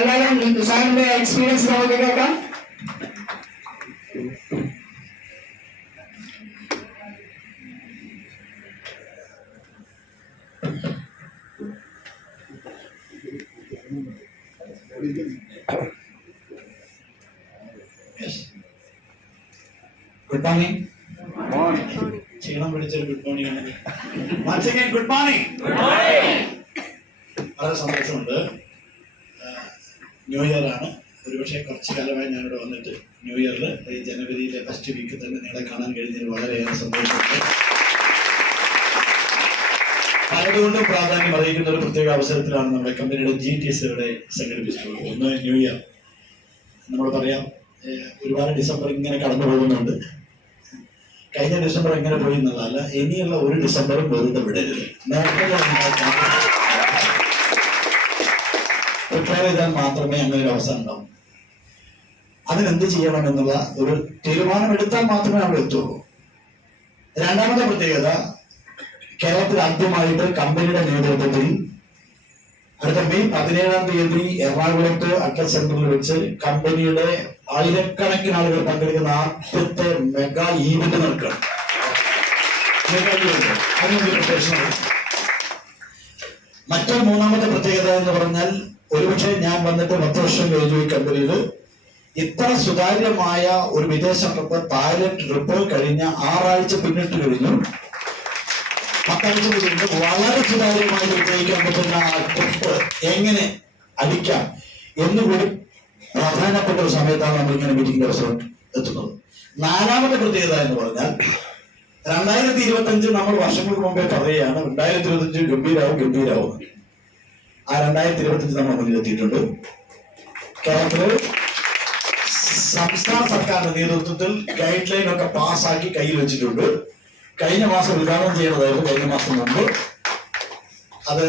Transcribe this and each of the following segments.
എല്ലാവരും സാറിന്റെ എക്സ്പീരിയൻസ് നമുക്ക് കേൾക്കാം. Good morning. ക്ഷീണം പിടിച്ചൊരു ഗുഡ് മോർണിംഗ് ആണ്. Good morning. വളരെ സന്തോഷമുണ്ട്. ന്യൂ ഇയർ ആണ്. ഒരുപക്ഷെ കുറച്ച് കാലമായി ഞാനിവിടെ വന്നിട്ട് ന്യൂ ഇയറിൽ ഈ ജനുവരിയിലെ ഫസ്റ്റ് വീക്ക് തന്നെ നിങ്ങളെ കാണാൻ കഴിഞ്ഞതിൽ വളരെയേറെ സന്തോഷമുണ്ട്. പലതുകൊണ്ടും പ്രാധാന്യം അറിയിക്കുന്ന ഒരു പ്രത്യേക അവസരത്തിലാണ് നമ്മുടെ കമ്പനിയുടെ GTS ഇവിടെ സംഘടിപ്പിച്ചിട്ടുള്ളത്. ഒന്ന് ന്യൂ ഇയർ, നമ്മൾ പറയാം ഒരുപാട് ഡിസംബർ ഇങ്ങനെ കടന്നു പോകുന്നുണ്ട്. കഴിഞ്ഞ ഡിസംബർ എങ്ങനെ പോയി എന്നുള്ളതല്ല, ഇനിയുള്ള ഒരു ഡിസംബറും വെറുതെ വിടരുത്. പ്രിപ്പയർ ചെയ്താൽ മാത്രമേ അങ്ങനെ ഒരു അവസ്ഥ ഉണ്ടാവും. അതിനെന്ത് ചെയ്യണം എന്നുള്ള ഒരു തീരുമാനമെടുത്താൽ മാത്രമേ അവിടെ എത്തുള്ളൂ. രണ്ടാമത്തെ പ്രത്യേകത, കേരളത്തിൽ ആദ്യമായിട്ട് കമ്പനിയുടെ നേതൃത്വത്തിൽ അടുത്ത മെയ് 17-ാം തീയതി എറണാകുളത്ത് അറ്റൽ സെന്ററിൽ വെച്ച് കമ്പനിയുടെ ആയിരക്കണക്കിന് ആളുകൾ പങ്കെടുക്കുന്ന ആദ്യത്തെ മെഗാ ഈവന്റ് നടക്കണം. മറ്റൊരു മൂന്നാമത്തെ പ്രത്യേകത എന്ന് പറഞ്ഞാൽ, ഒരുപക്ഷെ ഞാൻ വന്നിട്ട് 10 വർഷം കഴിഞ്ഞു ഈ കമ്പനിയിൽ, ഇത്ര സുതാര്യമായ ഒരു വിദേശ ട്രിപ്പ്, തായ്ലൻഡ് ട്രിപ്പ് കഴിഞ്ഞ 6 ആഴ്ച പിന്നിട്ട് കഴിഞ്ഞു. 10 ആഴ്ച കഴിഞ്ഞിട്ട് വളരെ സുതാര്യമായി ഉപയോഗിക്കാൻ പറ്റുന്ന ആ ട്രിപ്പ് എങ്ങനെ അടിക്കാം എന്നുകൂടി പ്രധാനപ്പെട്ട ഒരു സമയത്താണ് നമ്മൾ ഇങ്ങനെ മീറ്റിംഗിന്റെ അവസരം എത്തുന്നത്. നാലാമത്തെ പ്രത്യേകത എന്ന് പറഞ്ഞാൽ, 2025 നമ്മൾ വർഷങ്ങൾക്ക് മുമ്പേ പറയുകയാണ് 2025 ഗംഭീരാവും. ആ 2025 നമ്മൾ മുന്നിലെത്തിയിട്ടുണ്ട്. കേരളത്തില് സംസ്ഥാന സർക്കാരിന്റെ നേതൃത്വത്തിൽ ഗൈഡ് ലൈൻ ഒക്കെ പാസ്സാക്കി കയ്യിൽ വെച്ചിട്ടുണ്ട്. കഴിഞ്ഞ മാസം ഉദ്ഘാടനം ചെയ്യുന്നതായിരുന്നു. കഴിഞ്ഞ മാസം മുമ്പ് അത്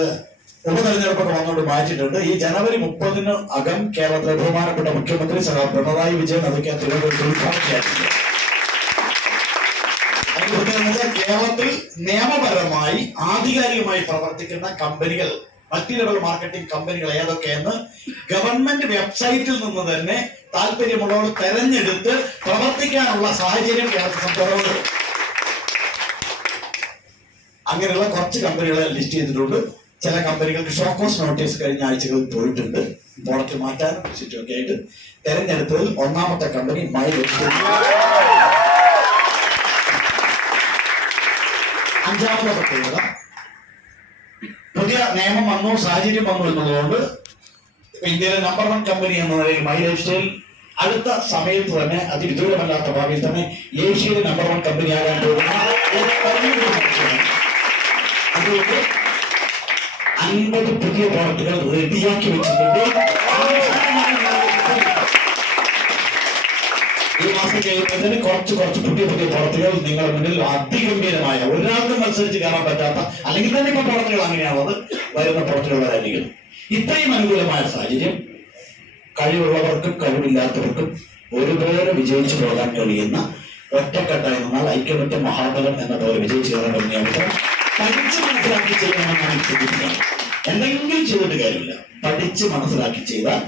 ഉപതെരഞ്ഞെടുപ്പൊക്കെ വന്നുകൊണ്ട് മാറ്റിയിട്ടുണ്ട്. ഈ ജനുവരി 30-ന് അകം കേരളത്തിലെ ബഹുമാനപ്പെട്ട മുഖ്യമന്ത്രി സഹ പിണറായി വിജയൻ അതൊക്കെ തിരുവനന്തപുരത്ത് ഉദ്ഘാടനം ചെയ്തിട്ടുണ്ട്. കേരളത്തിൽ നിയമപരമായി ആധികാരികമായി പ്രവർത്തിക്കുന്ന കമ്പനികൾ, മൾട്ടി ലെവൽ മാർക്കറ്റിംഗ് കമ്പനികൾ ഏതൊക്കെയെന്ന് ഗവൺമെന്റ് വെബ്സൈറ്റിൽ നിന്ന് തന്നെ താല്പര്യമുള്ളവർ തെരഞ്ഞെടുത്ത് പ്രവർത്തിക്കാനുള്ള സാഹചര്യം കേരളത്തിൽ സംഭവമുണ്ട്. അങ്ങനെയുള്ള കുറച്ച് കമ്പനികളെ ലിസ്റ്റ് ചെയ്തിട്ടുണ്ട്. ചില കമ്പനികൾക്ക് ഷോക്കോസ് നോട്ടീസ് കഴിഞ്ഞ ആഴ്ചകളിൽ പോയിട്ടുണ്ട്. പ്രോഡക്റ്റ് മാറ്റാനും ഒക്കെ ആയിട്ട് തെരഞ്ഞെടുത്തതിൽ ഒന്നാമത്തെ കമ്പനി മൈലേജ്. അഞ്ചാമത്തെ പ്രത്യേകത, പുതിയ നിയമം വന്നു, സാഹചര്യം വന്നു എന്നതുകൊണ്ട് ഇന്ത്യയിലെ നമ്പർ 1 കമ്പനി എന്ന നിലയിൽ മൈ ലൈഫ് സ്റ്റൈൽ അടുത്ത സമയത്ത് തന്നെ, അതിവിദൂരമല്ലാത്ത ഭാവിയിൽ തന്നെ ഏഷ്യയിലെ നമ്പർ 1 കമ്പനി ആകാൻ പോകുന്ന അതുകൊണ്ട് 50 പുതിയ പ്രോഡക്റ്റുകൾ റെഡിയാക്കി വെച്ചിട്ടുണ്ട്. ഈ മാസം കഴിയുന്നതിന് കുറച്ച് പുതിയ പ്രോഡക്റ്റുകൾ നിങ്ങളുടെ മുന്നിൽ അതിഗംഭീരമായ, ഒരാൾക്കും മത്സരിച്ച് കാണാൻ പറ്റാത്ത, അല്ലെങ്കിൽ തന്നെ ഇപ്പൊ പ്രോഡക്റ്റുകൾ അങ്ങനെയാണത്, വരുന്ന പ്രോഡക്റ്റുകൾ വരാനിരിക്കുന്നു. ഇത്രയും അനുകൂലമായ സാഹചര്യം കഴിവുള്ളവർക്കും കഴിവില്ലാത്തവർക്കും ഒരുപോലെ വിജയിച്ചു പോകാൻ കഴിയുന്ന, ഒറ്റക്കെട്ടായി നിന്നാൽ ഐക്യമത്യ മഹാബലം എന്ന പോലെ വിജയിച്ചു കയറാൻ തുടങ്ങിയ അവസരം പഠിച്ച് മനസ്സിലാക്കി ചെയ്യണമെന്നാണ് ചിന്തിക്കുന്നത്. എന്തെങ്കിലും ചെയ്തിട്ട് കാര്യമില്ല, പഠിച്ച് മനസ്സിലാക്കി ചെയ്താൽ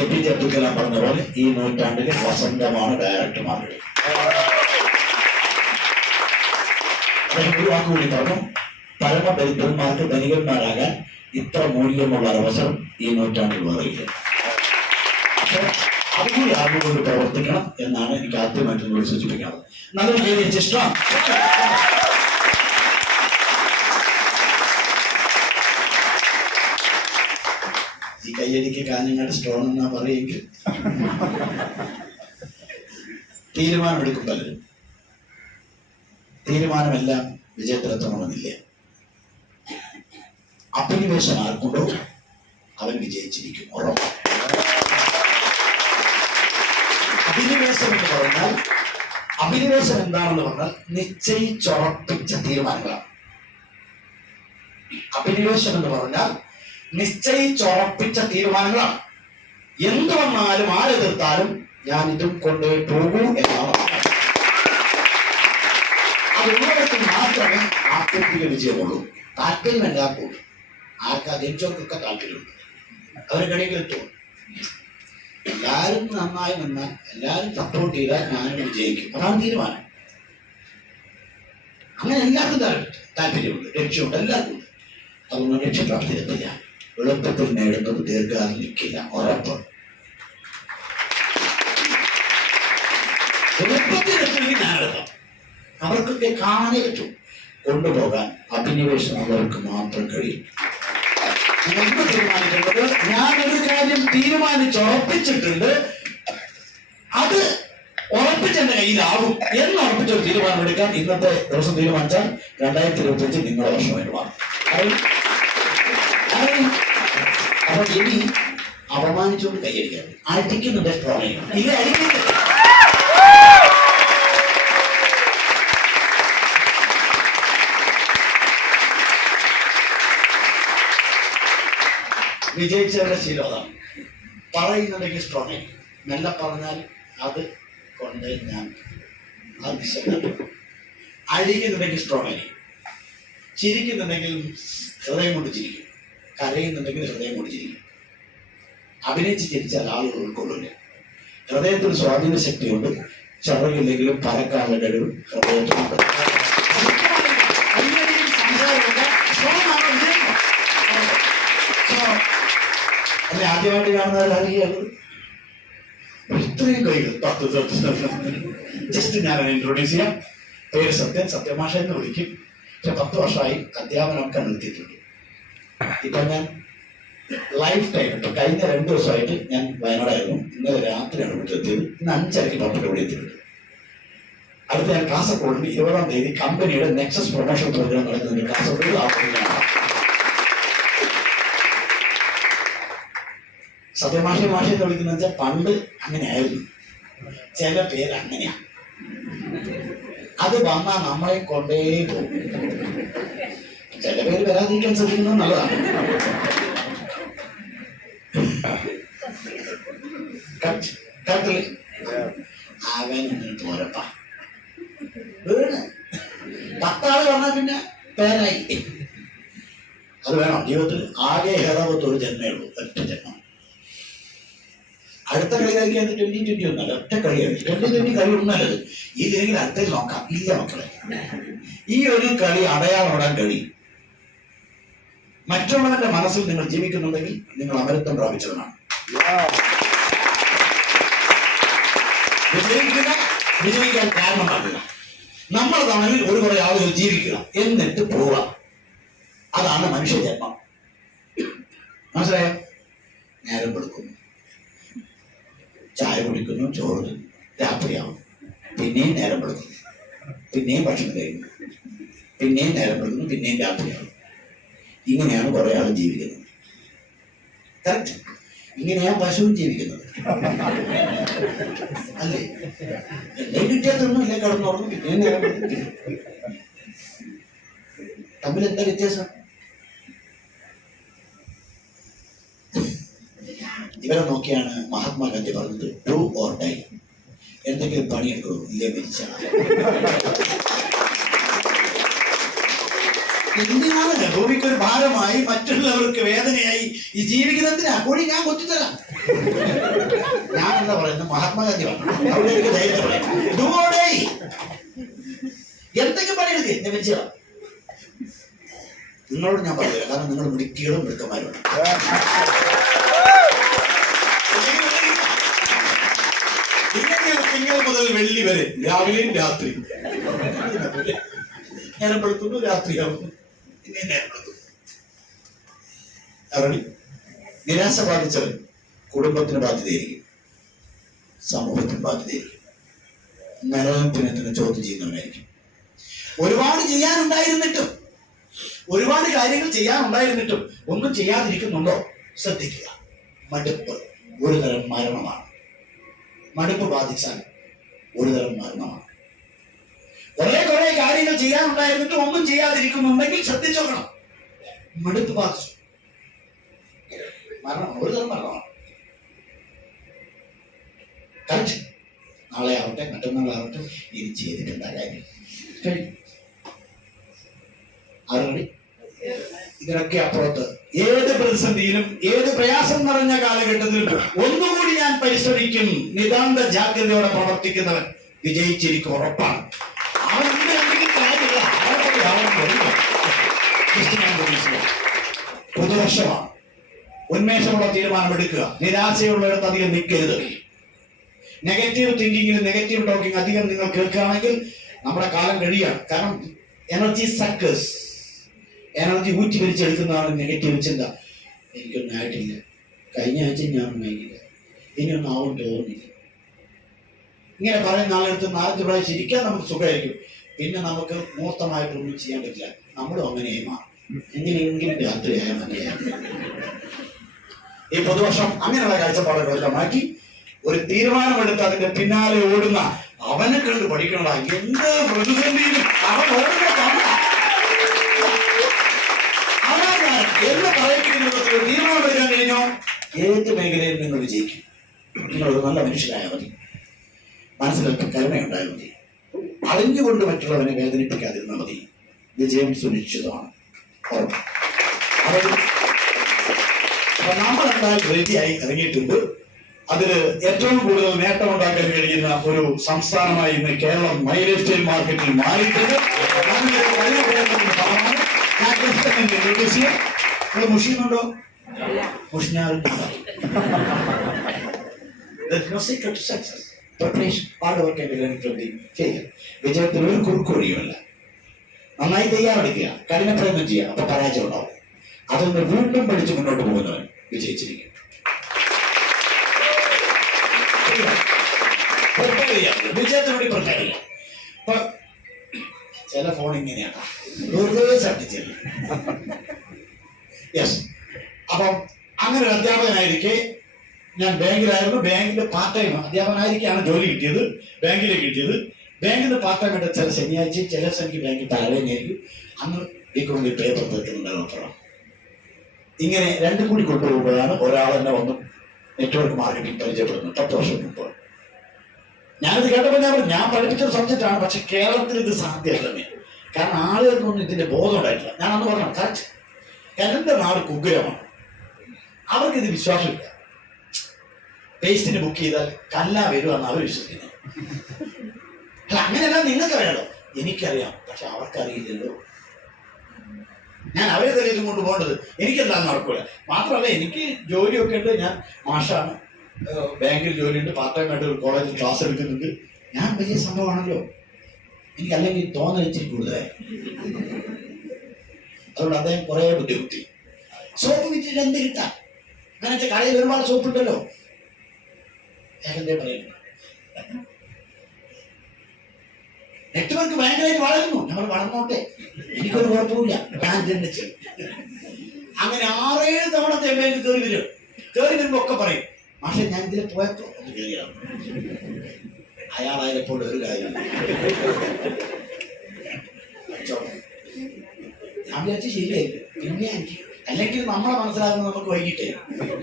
APJ അബ്ദുൽ കലാം പറഞ്ഞ പോലെ ഈ നൂറ്റാണ്ടിലെ വസന്തമാണ് ഡയറക്ട് മാർക്കറ്റിംഗ്. അദ്ദേഹം ഒരു വാക്കുകൂടി പറഞ്ഞു, പരമദരിദ്രന്മാർക്ക് ധനികന്മാരാകാൻ ഇത്ര മൂല്യമുള്ള അവസരം ഈ നൂറ്റാണ്ടിൽ വേറെയില്ല. അതുകൂടി ആദ്യം പ്രവർത്തിക്കണം എന്നാണ് എനിക്ക് ആദ്യമായിട്ട് നിങ്ങളോട് സൂചിപ്പിക്കാറുള്ളത്. നല്ലൊരു പേര് ഇഷ്ടമാണ്. ഈ കയ്യടിക്ക് കാഞ്ഞങ്ങാട് സ്റ്റോൺ എന്നാ പറയെങ്കിൽ തീരുമാനമെടുക്കും പലരും. തീരുമാനമെല്ലാം വിജയത്തിലെത്തണമെന്നില്ല. അഭിനിവേശം ആർക്കുണ്ടോ അവൻ വിജയിച്ചിരിക്കും, ഉറപ്പ്. അഭിനിവേശം എന്ന് പറഞ്ഞാൽ, അഭിനിവേശം എന്താണെന്ന് പറഞ്ഞാൽ നിശ്ചയിച്ചുറപ്പിച്ച തീരുമാനങ്ങളാണ്. അഭിനിവേശം എന്ന് പറഞ്ഞാൽ നിശ്ചയിച്ചുറപ്പിച്ച തീരുമാനങ്ങളാണ്. എന്ത് വന്നാലും ആരെതിർത്താലും ഞാൻ ഇതും കൊണ്ടേ പോകൂ എന്നാണ്. അതുള്ളവർക്ക് മാത്രമേ ആത്യന്തിക വിജയമുള്ളൂ. താല്പര്യം എല്ലാവർക്കും ഉണ്ട്. ആർക്കാ ജനിച്ചവർക്കൊക്കെ താല്പര്യമുണ്ട്, അവരെ കണികൾ എത്തും. എല്ലാവരും നന്നായി നിന്നാൽ, എല്ലാവരും സപ്പോർട്ട് ചെയ്താൽ ഞാനും വിജയിക്കും, അതാണ് തീരുമാനം. അങ്ങനെ എല്ലാവർക്കും താല്പര്യമുണ്ട്, ലക്ഷ്യമുണ്ട്, എല്ലാവർക്കും ഉണ്ട്. അതൊന്നും ലക്ഷ്യപ്രാപ്തിയിലെത്തില്ല. എളുപ്പത്തിൽ നേടുന്നത് ദീർഘകാലം നിൽക്കില്ല, ഉറപ്പ്. എളുപ്പത്തിലെത്തുമെങ്കിൽ ഞാനെടുക്കാം. അവർക്കൊക്കെ കാണാനേ പറ്റും. കൊണ്ടുപോകാൻ അഭിനിവേശമുള്ളവർക്ക് മാത്രം കഴിയും. നിങ്ങൾ തീരുമാനിക്കേണ്ടത്, ഞാനൊരു കാര്യം തീരുമാനിച്ചുറപ്പിച്ചിട്ടുണ്ട്, അത് ഉറപ്പിച്ചെന്റെ കയ്യിലാവും എന്ന് ഉറപ്പിച്ചൊരു തീരുമാനമെടുക്കാൻ ഇന്നത്തെ ദിവസം തീരുമാനിച്ചാൽ 2025 നിങ്ങളുടെ വർഷമായിട്ട് മാറും. അപ്പൊ ഇനി അപമാനിച്ചുകൊണ്ട് കൈയടിക്കാൻ അടിക്കുന്നുണ്ട്, പ്രോണയം ഇല്ല, അടിക്കുന്നുണ്ട്. വിജയിച്ചവരുടെ ശീലം അതാണ്. പറയുന്നുണ്ടെങ്കിൽ സ്ട്രോങ് ആയി, മെല്ലെ പറഞ്ഞാൽ അത് കൊണ്ട് ഞാൻ അത് നിശ്ചയം. അഴിക്കുന്നുണ്ടെങ്കിൽ സ്ട്രോങ് ആയി, ചിരിക്കുന്നുണ്ടെങ്കിൽ ഹൃദയം കൊണ്ട് ചിരിക്കും, കരയുന്നുണ്ടെങ്കിൽ ഹൃദയം കൊണ്ട് ചിരിക്കും. അഭിനയിച്ച് ചിരിച്ചാൽ ആളുകൾ ഉൾക്കൊള്ളില്ല. ഹൃദയത്തിൽ സ്വാധീന ശക്തിയുണ്ട്, ചിറകില്ലെങ്കിലും പറക്കാനുള്ള കഴിവ് ഹൃദയത്തിലുണ്ട്. അല്ലെ, ആദ്യമായിട്ട് കാണുന്നവരറിയാണ് ഇത്രയും കൈകൾ. ജസ്റ്റ് ഞാൻ ഇൻട്രൊഡ്യൂസ് ചെയ്യാം. പേര് സത്യൻ, സത്യമാഷ എന്ന് വിളിക്കും. പക്ഷെ 10 വർഷമായി അധ്യാപനമൊക്കെ നിർത്തിയിട്ടുണ്ട്. ഇപ്പൊ ഞാൻ ലൈഫ് ടൈം, ഇപ്പൊ കഴിഞ്ഞ 2 ദിവസമായിട്ട് ഞാൻ വയനാടായിരുന്നു. ഇന്നലെ രാത്രിയാണ് വീട്ടിലെത്തിയത്. ഇന്ന് 5:30 പപ്പയുടെ ഇവിടെ എത്തിയിട്ടുണ്ട്. അടുത്ത ഞാൻ കാസർഗോഡിന് 20-ാം തീയതി കമ്പനിയുടെ നെക്സസ് പ്രൊമോഷൻ പ്രോഗ്രാം നടക്കുന്നുണ്ട് കാസർഗോഡ്. സത്യമാഷ എന്ന് വിളിക്കുന്ന വെച്ചാൽ പണ്ട് അങ്ങനെയായിരുന്നു. ചില പേര് അങ്ങനെയാ, അത് വന്നാൽ നമ്മളെ കൊണ്ടേ പോകും. ചില പേര് വരാതിരിക്കാൻ ശ്രദ്ധിക്കുന്നത് നല്ലതാണ്. അവനൊന്നും പോരപ്പാ, വീണ് 10 ആള് പറഞ്ഞാൽ പിന്നെ പേരായി. അത് വേണം. ജീവിതത്തിൽ ആകെ ഹേറാവത്ത് ഒരു ജന്മേ ഉള്ളൂ, ഒറ്റ ജന്മം. അടുത്ത കളി കളിക്കാൻ 2020 ഒന്നല്ല, ഒറ്റ കളിയാണ്. 2020 കളി ഒന്നല്ലത്. ഈ ദിനങ്ങളിൽ അടുത്തേക്ക് നോക്കാം. ഇല്ല മക്കളെ, ഈ ഒരു കളി അടയാളമിടാൻ കഴിയും. മറ്റുള്ളവന്റെ മനസ്സിൽ നിങ്ങൾ ജീവിക്കുന്നുണ്ടെങ്കിൽ നിങ്ങൾ അമരത്വം പ്രാപിച്ചവനാണ്. വിജയിക്കാൻ കാരണമാക്കുക. നമ്മൾ തമ്മിൽ ഒരു കുറെ ആളുകൾ ജീവിക്കുക, എന്നിട്ട് പോവുക. അതാണ് മനുഷ്യജന്മം. മനസ്സിലായോ? നേരം കൊടുക്കുന്നു, ചായ കുടിക്കുന്നു, ചോറ് തിന്നു, രാത്രിയാവും, പിന്നെയും നേരം വെളുക്കുന്നു, പിന്നെയും ഭക്ഷണം കഴിക്കുന്നു, പിന്നെയും നേരം വെളുക്കുന്നു, പിന്നെയും രാത്രിയാവും. ഇങ്ങനെയാണ് കുറെ ആൾ ജീവിക്കുന്നത്. കറക്റ്റ്. ഇങ്ങനെയാ പശുവും ജീവിക്കുന്നത്, അല്ലേ? എന്നെ കിട്ടിയാൽ തിന്നും, ഇല്ലേ കിടന്നുറങ്ങും, പിന്നെയും നേരം വെളുക്കുന്നു. തമ്മിൽ എന്താ വ്യത്യാസം? ഇവരെ നോക്കിയാണ് മഹാത്മാഗാന്ധി പറഞ്ഞത്, ഡു ഓർ ഡൈ. എന്തെങ്കിലും പണിയെടുക്കൂ, ഇല്ലേ മരിച്ചാണ്. എന്തിനാണ് ഭൂമിക്ക് ഒരു ഭാരമായി, മറ്റുള്ളവർക്ക് വേദനയായി ഈ ജീവിക്കുന്നതിനാ? കോഴി ഞാൻ കൊത്തിത്തരാം. ഞാൻ എന്താ പറയുന്നത്? മഹാത്മാഗാന്ധി പറഞ്ഞു. അവിടെ എനിക്ക് ധൈര്യത്തിൽ പറയാം, ഡു ഓർ ഡൈ. എന്തെങ്കിലും പണിയെടുക്കേ, ഞാൻ മരിച്ചാ. നിങ്ങളോട് ഞാൻ പറയുക, കാരണം നിങ്ങൾ മിടുക്കികളും മിടുക്കന്മാരുമാണ്. തിങ്കൾ മുതൽ വെള്ളി വരെ രാവിലെയും രാത്രി നേരം വെളുക്കുന്നു, രാത്രിയാവുന്നു, പിന്നെ നേരം വെളുക്കുന്നു. നിരാശ ബാധിച്ചവൻ കുടുംബത്തിന് ബാധ്യതയായിരിക്കും, സമൂഹത്തിന് ബാധ്യതയായിരിക്കും, നിലനിൽപ്പിനെ ചോദ്യം ചെയ്യുന്നവനായിരിക്കും. ഒരുപാട് ചെയ്യാനുണ്ടായിരുന്നിട്ടും ഒരുപാട് കാര്യങ്ങൾ ചെയ്യാനുണ്ടായിരുന്നിട്ടും ഒന്നും ചെയ്യാതിരിക്കുന്നുണ്ടോ? ശ്രദ്ധിക്കുക. മടുപ്പ് ഒരുതരം മരണമാണ്. മടുപ്പ് ബാധിച്ചാൽ ഒരുതരം മരണമാണ്. കുറെ കാര്യങ്ങൾ ചെയ്യാനുണ്ടായിരുന്നിട്ടും ഒന്നും ചെയ്യാതിരിക്കുന്നുണ്ടെങ്കിൽ ശ്രദ്ധിച്ചോക്കണം. മടുപ്പ് ബാധിച്ചു, മരണമാണ്, ഒരുതരം മരണമാണ്. കറക്റ്റ്. നാളെ ആവട്ടെ, മറ്റന്നാളാവട്ടെ, ഇനി ചെയ്തിട്ടുണ്ട കാര്യം കഴിഞ്ഞു. ആറുമണി. ഇതിനൊക്കെ അപ്പുറത്ത് ഏത് പ്രതിസന്ധിയിലും ഏത് പ്രയാസം നിറഞ്ഞ കാലഘട്ടത്തിലും ഒന്നുകൂടി ഞാൻ പരിശ്രമിക്കും. നിതാന്ത ജാഗ്രതയോടെ പ്രവർത്തിക്കുന്നവൻ വിജയിച്ചിരിക്കും, ഉറപ്പാണ്. പുതുവർഷമാണ്. ഉന്മേഷമുള്ള തീരുമാനമെടുക്കുക. നിരാശയുള്ളിടത്ത് അധികം നിൽക്കരുത്. നെഗറ്റീവ് തിങ്കിങ്ങിന്, നെഗറ്റീവ് ടോക്കിംഗ് അധികം നിങ്ങൾ കേൾക്കുകയാണെങ്കിൽ നമ്മുടെ കാലം കഴിയാണ്. കാരണം എനർജി സക്കേഴ്സ്, എനർജി ഊറ്റി വലിച്ചെടുക്കുന്നതാണ് നെഗറ്റീവ് ചിന്ത. എനിക്കൊന്നും ആയിട്ടില്ല, കഴിഞ്ഞ ആഴ്ച ഞാൻ ഒന്നായില്ല, ഇനിയൊന്നും ആവും തോന്നുന്നില്ല. ഇങ്ങനെ പറയുന്ന ആളെടുത്ത് 4 പ്രാവശ്യം ഇരിക്കാൻ നമുക്ക് സുഖമായിരിക്കും. പിന്നെ നമുക്ക് മൂർത്തമായിട്ടൊന്നും ചെയ്യാൻ പറ്റില്ല. നമ്മളും അങ്ങനെയായി മാറും. എങ്ങനെയെങ്കിലും രാത്രിയായ മതിയായി. ഈ പുതുവർഷം അങ്ങനെയുള്ള കാഴ്ചപ്പാടുകളെല്ലാം മാറ്റി ഒരു തീരുമാനമെടുത്ത് അതിന്റെ പിന്നാലെ ഓടുന്ന അവനെ കണ്ട് പഠിക്കണ. എന്ത് പ്രതിസന്ധിയിലും അവൻ ഓടുന്ന എന്ന് പറയുന്നത് തീരുമാനമെടുക്കാൻ കഴിഞ്ഞോ ഏത് മേഖലയിൽ നിങ്ങൾ വിജയിക്കും. നിങ്ങളൊരു നല്ല മനുഷ്യരായാൽ മതി, മനസ്സിലൊക്കെ കരുണയുണ്ടായാൽ മതി, അറിഞ്ഞുകൊണ്ട് മറ്റുള്ളവനെ വേദനിപ്പിക്കാതിരുന്നാൽ മതി. വിജയം സുനിശ്ചിതമാണ്. നമ്മൾ എന്തായാലും റെഡിയായി ഇറങ്ങിയിട്ടുണ്ട്. അതിൽ ഏറ്റവും കൂടുതൽ നേട്ടമുണ്ടാക്കാൻ കഴിയുന്ന ഒരു സംസ്ഥാനമായി ഇന്ന് കേരളം ലൈഫ് സ്റ്റൈൽ മാർക്കറ്റിൽ മാറിയിട്ടുണ്ട്. മുഷിയുന്നുണ്ടോ? മുഷിഞ്ഞാറുണ്ടോ? വിജയത്തിൽ ഒരു കുറുക്കൊഴിയുമല്ല. നന്നായി തയ്യാറെടുക്കുക, കഠിന പ്രയത്നം ചെയ്യുക, അപ്പൊ പരാജയം ഉണ്ടാവും. അതൊന്ന് വീണ്ടും പഠിച്ച് മുന്നോട്ട് പോകുന്നവൻ വിജയിച്ചിരിക്കും. വിജയത്തിന് വേണ്ടി പ്രിപ്പയർ ചെയ്യാം. ഇപ്പൊ ചില ഫോൺ ഇങ്ങനെയാണ് വെറുതെ സർട്ടിച്ചത്. യെസ്. അപ്പം അങ്ങനെ ഒരു അധ്യാപകനായിരിക്കെ ഞാൻ ബാങ്കിലായിരുന്നു. ബാങ്കിന്റെ പാർട്ട് ടൈം അധ്യാപകനായിരിക്കാണ് ജോലി കിട്ടിയത്, ബാങ്കിലേക്ക് കിട്ടിയത്. ബാങ്കിൽ നിന്ന് പാർട്ട് ടൈം ആയിട്ട് ചില ശനിയാഴ്ച, ചില എനിക്ക് ബാങ്കിൽ തലവേദനയായിരിക്കും. അന്ന് ഈ കൊണ്ട് പേപ്പർ തീർക്കുന്നുണ്ടാകും. ഇങ്ങനെ രണ്ടും കൂടി കൊണ്ടുപോകുമ്പോഴാണ് ഒരാൾ തന്നെ വന്നു നെറ്റ്വർക്ക് മാർക്കറ്റിംഗ് പരിചയപ്പെടുന്നത് 10 വർഷം മുമ്പ്. ഞാനിത് കേട്ടപ്പോൾ ഞാൻ പഠിപ്പിച്ചൊരു സബ്ജക്റ്റാണ്, പക്ഷെ കേരളത്തിൽ ഇത് സാധ്യമല്ലേ. കാരണം ആളുകൾക്കൊന്നും ഇതിന്റെ ബോധം ഉണ്ടായിട്ടില്ല. ഞാൻ അന്ന് പറഞ്ഞു കറക്റ്റ്. എന്റെ നാട് കുഗ്ഗരമാണ്, അവർക്കിത് വിശ്വാസമില്ല. പേസ്റ്റിന് ബുക്ക് ചെയ്താൽ കല്ല വരുമെന്ന് അവർ വിശ്വസിക്കുന്നത്. അല്ല, അങ്ങനെയല്ല, നിങ്ങൾക്കറിയാലോ. എനിക്കറിയാം, പക്ഷെ അവർക്കറിയില്ലല്ലോ. ഞാൻ അവരെ തന്നെ ഇതും കൊണ്ട് പോകേണ്ടത് എനിക്കെന്താണെന്ന് നടക്കൂല. മാത്രമല്ല, എനിക്ക് ജോലിയൊക്കെ ഉണ്ട്. ഞാൻ മാഷാണ്, ബാങ്കിൽ ജോലിയുണ്ട്, പാർട്ട് ടൈം ആയിട്ട് ഒരു കോളേജിൽ ക്ലാസ് എടുക്കുന്നുണ്ട്. ഞാൻ വലിയ സംഭവമാണല്ലോ. എനിക്കല്ലെങ്കിൽ തോന്നൽ ഇച്ചിരി കൂടുതലായി. അതുകൊണ്ട് അദ്ദേഹം കുറെ ബുദ്ധിമുട്ടി. സോപ്പ് വിറ്റിട്ട് എന്ത് കിട്ടാൻ? അങ്ങനെ വെച്ചാൽ കടയിൽ ഒരുപാട് സോപ്പ് ഉണ്ടല്ലോ. പറയുന്നു നെറ്റ്വർക്ക് ഭയങ്കരമായിട്ട് വളരുന്നു. നമ്മൾ വളർന്നോട്ടെ, എനിക്കൊരു കുഴപ്പമില്ല. ഞാൻ ജനിച്ചു അങ്ങനെ 6-7 തവണ ബാങ്കിൽ കയറി വരും. കയറി വരുമ്പോ ഒക്കെ പറയും, പക്ഷെ ഞാൻ ഇതിൽ പോയപ്പോ ഒന്ന് കയറിയാണ്. അയാളായപ്പോൾ ഒരു കാര്യം ഞാൻ വിചാരിച്ചു ശരിയായിരിക്കും. പിന്നെ എനിക്ക് അല്ലെങ്കിൽ നമ്മളെ മനസ്സിലാകുന്നത് നമുക്ക് വൈകിട്ടേ,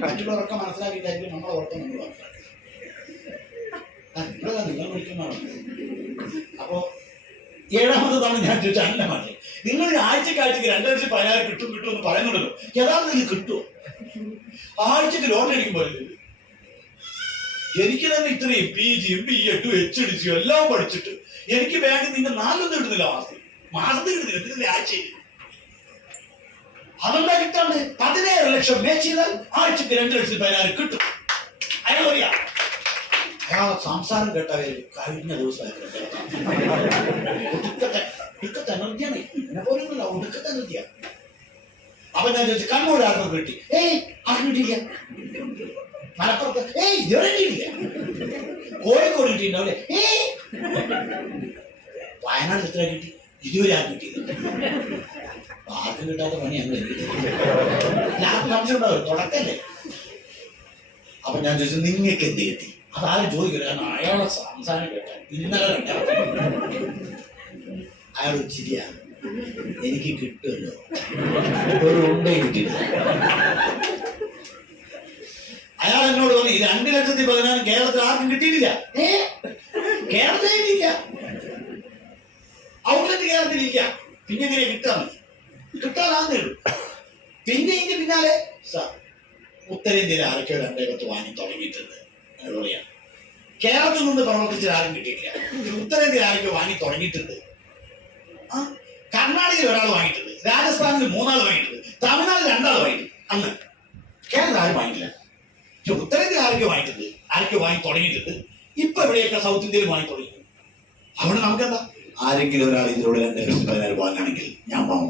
മറ്റുള്ളവരൊക്കെ മനസ്സിലാക്കിയിട്ടായിരിക്കും നമ്മളെ ഉറക്കം നമ്മൾ മനസ്സിലാക്കുക. നിങ്ങൾ വിളിക്കുന്നതാണ്. അപ്പോ 7ാമത് തവണ ഞാൻ ചോദിച്ചാൽ അല്ല മാറ്റി, നിങ്ങൾ ആഴ്ചക്ക് 2,16,000 കിട്ടും എന്ന് പറയുന്നുണ്ടല്ലോ. യഥാർത്ഥത്തിൽ കിട്ടുമോ? ആഴ്ചക്ക് ലോൺ അടിക്കുമ്പോൾ എനിക്ക് തന്നെ ഇത്രയും PG, B.Ed, HDC എല്ലാം പഠിച്ചിട്ട് എനിക്ക് ബാങ്കിൽ നിന്ന് 4 കിട്ടുന്നില്ല. മാസത്തിൽ കിട്ടുന്നില്ല, ആഴ്ചയിൽ. അതെന്താ കിട്ടാണ്ട്? 17 ലക്ഷം മാച്ച് ചെയ്താൽ ആഴ്ചക്ക് 2,16,000 കിട്ടും. അയാൾ പറയാ, അയാളെ സംസാരം കേട്ടാൽ കഴിഞ്ഞ ദിവസമായിട്ട് ഒടുക്കത്തെ എനർജിയാണ്. എന്നെ പോലെയൊന്നുമില്ല, ഒടുക്കത്തെ എനർജിയാണ്. അപ്പൊ ഞാൻ ചോദിച്ചു, കണ്ണൂർ ആർക്കും കിട്ടി? ആർക്കും കിട്ടിയില്ല. മലപ്പുറത്ത് ഇതുവരെ കിട്ടിയില്ല. കോഴിക്കോട് കിട്ടിയിട്ടുണ്ടാവില്ലേ? വയനാട് എത്ര കിട്ടി? ഇതുവരെ ആർക്കും കിട്ടിയില്ല. ആർക്കും കിട്ടാത്ത പണിയാണ് ആർക്കും സംശയം ഉണ്ടാവും, തുടക്കല്ലേ. അപ്പൊ ഞാൻ ചോദിച്ചു നിങ്ങൾക്ക് എന്ത് കിട്ടി? അതാരും ചോദിക്കില്ല, കാരണം അയാളെ സംസാരം കേട്ടാൽ ഇന്നലെ അയാൾ ചിരിയാണ്, എനിക്ക് കിട്ടുമല്ലോ, ഒരു ഉണ്ടയും കിട്ടിയില്ല. അയാൾ എന്നോട് പറഞ്ഞു 2,14,000 കേരളത്തിൽ ആർക്കും കിട്ടിയിട്ടില്ല. കേരളത്തിൽ കിട്ടിയില്ല, ഔട്ട്ലെറ്റ് കേരളത്തിലില്ല. പിന്നെ എങ്ങനെ കിട്ടാൻ കിട്ടാതാന്നേ ഉള്ളൂ. പിന്നെ ഇതിന്റെ പിന്നാലെ ഉത്തരേന്ത്യയിൽ ആരൊക്കെ 2,10 വാങ്ങി തുടങ്ങിയിട്ടുണ്ട് എന്ന് പറയാം. കേരളത്തിൽ നിന്ന് പ്രവർത്തിച്ച ആരും കിട്ടിയിട്ടില്ല. ഉത്തരേന്ത്യയിൽ ആരൊക്കെ വാങ്ങി തുടങ്ങിയിട്ടുണ്ട്. കർണാടകയിൽ ഒരാൾ വാങ്ങിയിട്ടുണ്ട്, രാജസ്ഥാനിൽ 3 ആൾ വാങ്ങിയിട്ടുണ്ട്, തമിഴ്നാട്ടിൽ 2 ആൾ വാങ്ങിയിട്ടുണ്ട്. അന്ന് കേരളത്തിൽ ആരും വാങ്ങിയില്ല. പക്ഷെ ഉത്തരേന്ത്യയിൽ ആരൊക്കെ വാങ്ങിയിട്ടുണ്ട്, ആരൊക്കെ വാങ്ങി തുടങ്ങിയിട്ടുണ്ട്. ഇപ്പൊ ഇവിടെയൊക്കെ സൗത്ത് ഇന്ത്യയിൽ വാങ്ങി തുടങ്ങി. അവിടെ നമുക്കെന്താ, ആരെങ്കിലും ഒരാൾ ഇതിലൂടെ 2,14,000 വാങ്ങുകയാണെങ്കിൽ ഞാൻ വാങ്ങും.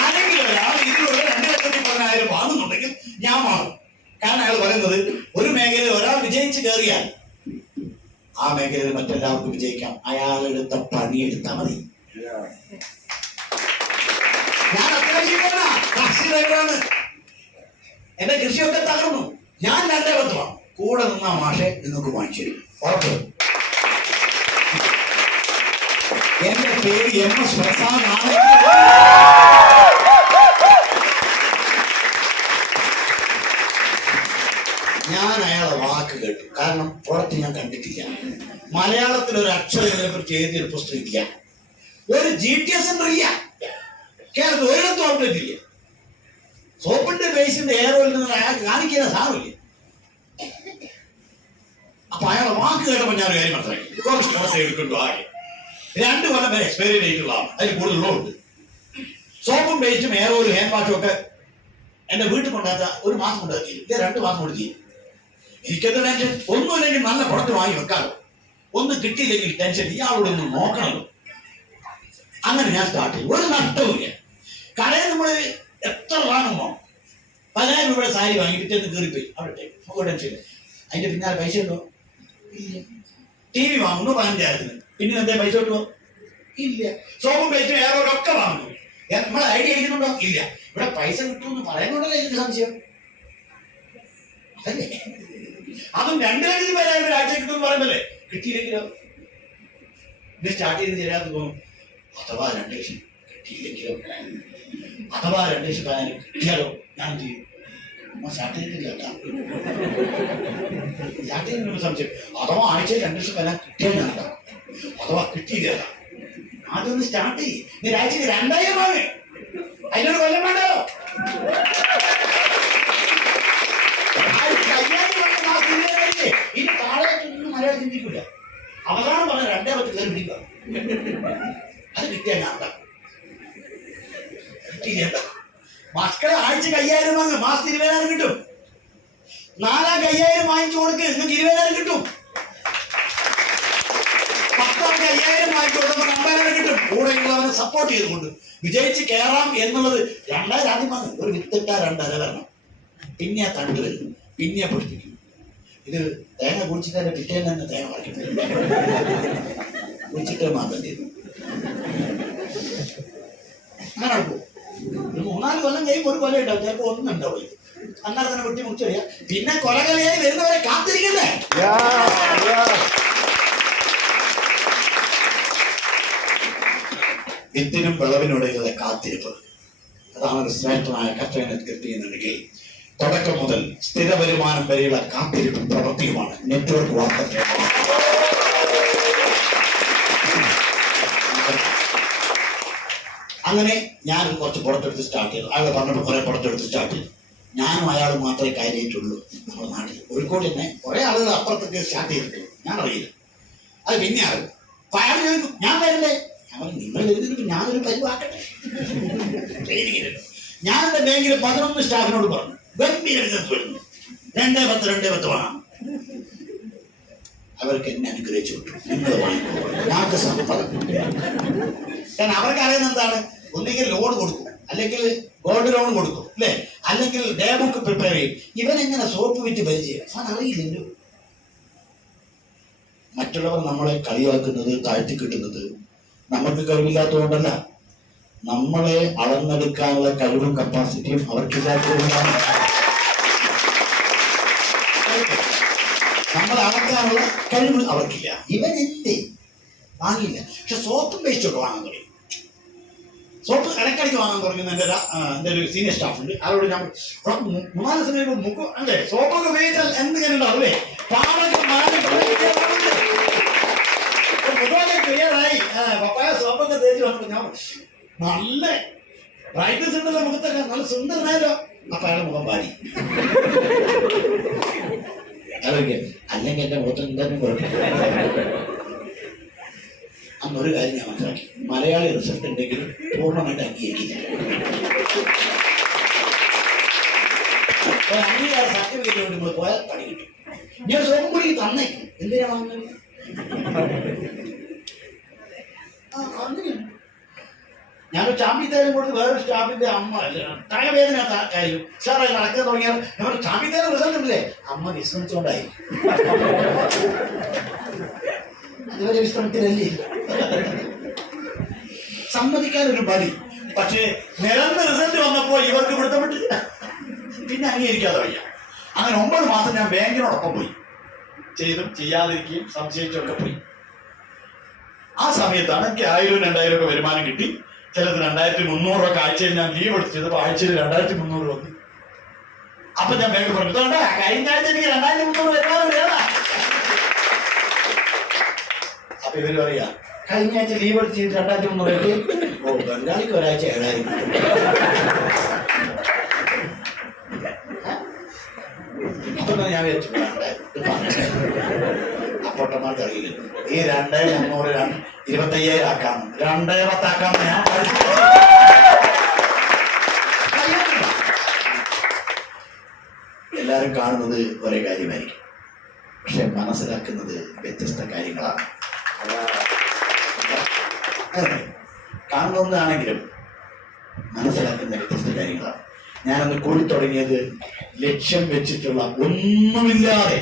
ആരെങ്കിലും ഒരാൾ ഇതിലൂടെ 2,14,000 വാങ്ങുന്നുണ്ടെങ്കിൽ ഞാൻ വാങ്ങും. കാരണം അയാൾ പറയുന്നത് ഒരു മേഖലയിൽ ഒരാൾ വിജയിച്ച് കയറിയാൽ ആ മേഖലയിൽ മറ്റെല്ലാവർക്കും വിജയിക്കാം. അയാളെടുത്ത പണിയെടുത്താൽ മതി. ഞാൻ അത്യാവശ്യമാണ്, എന്റെ കൃഷിയൊക്കെ തകർന്നു, ഞാൻ 2,10 വാങ്ങും. കൂടെ നിന്ന മാഷെ നിങ്ങൾക്ക് വാങ്ങിച്ചു തരും, ഉറപ്പ്. എന്റെ പേര് MS പ്രസാദ് ആണ്. ഞാൻ അയാളെ വാക്ക് കേട്ടു. കാരണം പുറത്ത് ഞാൻ കണ്ടിട്ടില്ല, മലയാളത്തിൽ ഒരു അക്ഷരം ഇതിനെക്കുറിച്ച് എഴുതിയൊരു പുസ്തകം ഇല്ല, ഒരു GTS സെന്റർ ഇല്ല, കേരളത്തിൽ ഒരിടത്തും ഔട്ട്ലെറ്റ് ഇല്ല. സോപ്പിന്റെ ബേസിന്റെ എയർ ഓയിൽ അയാൾ കാണിക്കുന്ന സാധനമില്ല. അപ്പൊ അയാളെ വാക്ക് കേട്ടപ്പോൾ ഞാൻ കാര്യം മനസ്സിലാക്കി, കുറച്ച് കുറച്ച് എടുക്കണ്ടു. ആകെ 2 കൊല്ലം വരെ എക്സ്പയറി ഡേറ്റ് ഉള്ളതാണ്, അതിൽ കൂടുതലുള്ളതുണ്ട്. സോപ്പും പേസ്റ്റും എയർ ഓയിലും ഹാൻഡ് വാഷും ഒക്കെ എന്റെ വീട്ടിൽ കൊണ്ടാച്ച 1 മാസം കൊണ്ട് തീരും, 2 മാസം കൊണ്ട് തീരും. എനിക്കെന്ത് ടെൻഷൻ? ഒന്നുമില്ലെങ്കിൽ നല്ല പുറത്ത് വാങ്ങി വെക്കാമല്ലോ, ഒന്നും കിട്ടിയില്ലെങ്കിൽ ടെൻഷൻ, ഇയാളോട് ഒന്ന് നോക്കണമല്ലോ. അങ്ങനെ ഞാൻ സ്റ്റാർട്ട് ചെയ്തു. ഒരു നഷ്ടവുമില്ല. കടയിൽ നമ്മൾ എത്ര വാങ്ങുമോ 10,000 രൂപയുടെ സാരി വാങ്ങി പിറ്റേന്ന് കയറിപ്പോയി അവിടെ ടെൻഷൻ. അതിന്റെ പിന്നാലെ പൈസ ഉണ്ടോ? ഇല്ല. TV വാങ്ങുന്നു 15,000, പിന്നെ എന്താ പൈസ കിട്ടുമോ? ഇല്ല. സോപ്പും പേറ്റും എയറോയിലും ഒക്കെ വാങ്ങുന്നു, നമ്മൾ ഐഡിയ അടിക്കുന്നുണ്ടോ? ഇല്ല. ഇവിടെ പൈസ കിട്ടുമെന്ന് പറയുന്നുണ്ടല്ലോ എനിക്ക് സംശയം. അതല്ലേ, അതും 2,00,000 ഒരാഴ്ച കിട്ടുമെന്ന് പറയുമ്പല്ലേ, കിട്ടിയില്ലെങ്കിലോ? ഇത് സ്റ്റാർട്ട് ചെയ്ത് ശരിയാന്ന് തോന്നും. അഥവാ 2 ലക്ഷം കിട്ടിയില്ലെങ്കിലോ? അഥവാ 2,00,000 കിട്ടിയാലോ? ഞാൻ എന്ത് ചെയ്യും? സ്റ്റാർട്ട് ചെയ്തിട്ടില്ല കേട്ടാ, സ്റ്റാർട്ട് ചെയ്യുന്ന സംശയം. അഥവാ ആഴ്ചയിൽ 2,00,000 കിട്ടിയാൽ ഞാൻ ഉണ്ടാക്കും. അഥവാ കിട്ടിയില്ല, അതൊന്ന് സ്റ്റാർട്ട് ചെയ്യും. നീ ആഴ്ചക്ക് 2,000 വാങ്ങ്, അതിനൊരു കൊല്ലം വേണ്ടല്ലോ. 5,000 ഇനി താഴെ മലയാളം ചിന്തിക്കില്ല. അവസാനം പറഞ്ഞ 2,10 കയറി പിടിക്കുക. അത് കിട്ടിയാൽ ഞാൻ ഉണ്ടാക്കും. കിട്ടിയില്ല, മക്കളെ ആഴ്ചക്ക് 5,000 വാങ്ങ്, മാസത്തിന് 20,000 കിട്ടും. 4 5,000 വാങ്ങിച്ചു കൊടുക്ക്, നിങ്ങൾക്ക് 20,000 കിട്ടും. 10 5,000 വാങ്ങിച്ചു കൊടുക്കുമ്പോൾ 50,000 കിട്ടും. കൂടെയുള്ളവനെ സപ്പോർട്ട് ചെയ്തുകൊണ്ട് വിജയിച്ച് കയറാം എന്നുള്ളത്. 2,000 ആദ്യം വാങ്ങും, ഒരു വിത്തിട്ടാ 2 വരണം, പിന്നെ ആ തണ്ട് വരും, പിന്നെ പൊടിപ്പിക്കും. ഇത് തേങ്ങ കുടിച്ചിട്ട് അതിന്റെ പിറ്റേന്ന് തന്നെ തേങ്ങ പറിക്കും, കുടിച്ചിട്ട് മാത്രം ചെയ്തു. അങ്ങനെ പോകും. 3-4 കൊല്ലം കഴിയുമ്പോൾ 1 കൊല ഉണ്ടാവും, ചിലപ്പോൾ 1 ഉണ്ടാവും. അന്നാ തന്നെ വെട്ടി മുറിച്ചറിയാം. പിന്നെ കൊലകളിയായി വരുന്നവരെ കാത്തിരിക്കണ്ടേ? വിത്തിനും വിളവിനുടയിലുള്ള കാത്തിരിപ്പ്, അതാണ് ഒരു ശ്രേഷ്ഠമായ കർഷകനെ കൃത്യം ചെയ്യുന്നുണ്ടെങ്കിൽ തുടക്കം മുതൽ സ്ഥിര വരുമാനം വരെയുള്ള കാത്തിരിപ്പും പ്രവൃത്തിയുമാണ് നെറ്റ്വർക്ക് വാർത്ത. അങ്ങനെ ഞാൻ കുറച്ച് പുറത്തെടുത്ത് സ്റ്റാർട്ട് ചെയ്തു. അയാൾ പറഞ്ഞപ്പോൾ കുറെ പുറത്തെടുത്ത് സ്റ്റാർട്ട് ചെയ്തു. ഞാനും അയാളും മാത്രമേ കാര്യമായിട്ടുള്ളൂ നമ്മുടെ നാട്ടിൽ. കോഴിക്കോട് തന്നെ കുറെ ആളുകൾ അപ്പുറത്തൊക്കെ സ്റ്റാർട്ട് ചെയ്തിട്ടുള്ളൂ, ഞാൻ അറിയില്ല. അത് പിന്നെ ആളും അപ്പൊ അയാൾ ചോദിക്കും ഞാൻ വരണ്ടേ? ഞാൻ പറഞ്ഞു നിങ്ങൾ വരുന്നതിന് ഞാനൊരു പരിവാക്കട്ടെ, ട്രെയിനിങ്ങില്ലല്ലോ. ഞാൻ എന്റെ ബാങ്കിൽ 11 സ്റ്റാഫിനോട് പറഞ്ഞു ഗംഭീര ബിസിനസ് വരുന്നു, 2-10 വാങ്ങാം. അവർക്ക് എന്നെ അനുഗ്രഹിച്ചു വിട്ടു, നിങ്ങൾ വാങ്ങിക്കോ, ഞങ്ങൾക്ക് സമ്മതം. കാരണം അവർക്ക് അറിയുന്ന എന്താണ്, ഒന്നുകിൽ ലോൺ കൊടുക്കും, അല്ലെങ്കിൽ ഗോൾഡ് ലോൺ കൊടുക്കും, അല്ലേ, അല്ലെങ്കിൽ ഡേ ബുക്ക് പ്രിപ്പയർ ചെയ്യും. ഇവനെങ്ങനെ സോപ്പ് വിറ്റ് പരിചയം അവനറിയില്ലല്ലോ. മറ്റുള്ളവർ നമ്മളെ കളിയാക്കുന്നത്, താഴ്ത്തി കിട്ടുന്നത് നമുക്ക് കഴിവില്ലാത്തതുകൊണ്ടല്ല, നമ്മളെ അളന്നെടുക്കാനുള്ള കഴിവും കപ്പാസിറ്റിയും അവർക്കില്ലാത്തതുകൊണ്ടാണ്. നമ്മളെ അളക്കാനുള്ള കഴിവ് അവർക്കില്ല. ഇവൻ എന്തേ വാങ്ങില്ല. പക്ഷെ സോപ്പും പേസ്റ്റൊക്കെ വാങ്ങാൻ തുടങ്ങി. സോപ്പ് ഇടയ്ക്കിടയ്ക്ക് വാങ്ങാൻ തുടങ്ങുന്ന എൻ്റെ ഒരു സീനിയർ സ്റ്റാഫ് ഉണ്ട്. അവരോട് ഞാൻ 3 ദിവസം മുഖം അല്ലേ സോപ്പൊക്കെ ഉപയോഗിച്ചാൽ എന്തെങ്കിലും ഉണ്ടാവില്ലേ, പാടൊക്കെ മുഖമൊക്കെ ക്ലിയറായി. പപ്പായ സോപ്പൊക്കെ തേച്ച് വന്നപ്പോൾ ഞാൻ നല്ല ബ്രൈറ്റ്നസ് ഉണ്ടല്ലോ മുഖത്തൊക്കെ, നല്ല സുന്ദരനായല്ലോ. അപ്പൊ അയാളുടെ മുഖം പാടി. അല്ലെങ്കിൽ എന്റെ മുഖത്ത് എന്തായാലും കുഴപ്പമില്ല. അന്നൊരു കാര്യം ഞാൻ മനസ്സിലാക്കി, മലയാളി റിസൾട്ട് ഉണ്ടെങ്കിലും പൂർണ്ണമായിട്ട് അംഗീകരിക്കില്ല. അംഗീകാര സർട്ടിഫിക്കറ്റ് വേണ്ടി നമ്മൾ പോയാൽ പണി കിട്ടും. ഞാൻ സോപ്പും കൂടി തന്നേക്കും. എന്തിനാ വാങ്ങുന്നത്? അങ്ങനെയാണ്. ഞാനൊരു ചാമ്പിത്തേനും കൊടുത്ത് വേറൊരു സ്റ്റാഫിന്റെ അമ്മ തലവേദന കാര്യം സാറായി നടക്കാൻ തുടങ്ങിയാൽ നമ്മൾ ചാമ്പിത്തേനും റിസൾട്ട് ഉണ്ടല്ലേ, അമ്മ വിശ്രമിച്ചുകൊണ്ടായി. അതുവരെ വിശ്രമത്തിലല്ലേ. സമ്മതിക്കാനൊരു ബലി. പക്ഷേ നിരന്തര റിസൾട്ട് വന്നപ്പോൾ ഇവർക്ക് പിടുത്തപ്പെട്ട് പിന്നെ അംഗീകരിക്കാതെ വയ്യ. അങ്ങനെ 9 മാസം ഞാൻ ബാങ്കിനോടൊപ്പം പോയി. ചെയ്തും ചെയ്യാതിരിക്കുകയും സംശയിച്ചൊക്കെ പോയി. ആ സമയത്താണ് എനിക്ക് 1000-2000 ഒക്കെ വരുമാനം കിട്ടി. ചിലത് 2300 ഒക്കെ ആഴ്ചയിൽ ഞാൻ ലീവ് എടുത്ത് ചെയ്തപ്പോൾ ആഴ്ചയിൽ 2300 വന്നു. അപ്പൊ ഞാൻ ബാങ്ക് പറഞ്ഞു, കഴിഞ്ഞ ആഴ്ച എനിക്ക് 2300 വരുമാനം വേണം. അപ്പൊ ഇവര് പറയാ, കഴിഞ്ഞ ആഴ്ച ലീവ് എടുത്ത് ചെയ്ത് 2300 ഓ ബംഗാളിക്ക് ഒരാഴ്ച 7000. അപ്പൊ ഞാൻ വിചാരിച്ചു അപ്പോട്ടന്മാർക്ക് അറിയില്ല, ഈ 2300 25,000 ആക്കാം, 210 ആക്കാം. ഞാൻ എല്ലാരും കാണുന്നത് ഒരേ കാര്യമായിരിക്കും, പക്ഷെ മനസ്സിലാക്കുന്നത് വ്യത്യസ്ത കാര്യങ്ങളാണ്. കാണുന്നതാണെങ്കിലും മനസ്സിലാക്കുന്ന വ്യത്യസ്ത കാര്യങ്ങളാണ്. ഞാനന്ന് കൂടി തുടങ്ങിയത് ലക്ഷ്യം വെച്ചിട്ടുള്ള ഒന്നുമില്ലാതെ,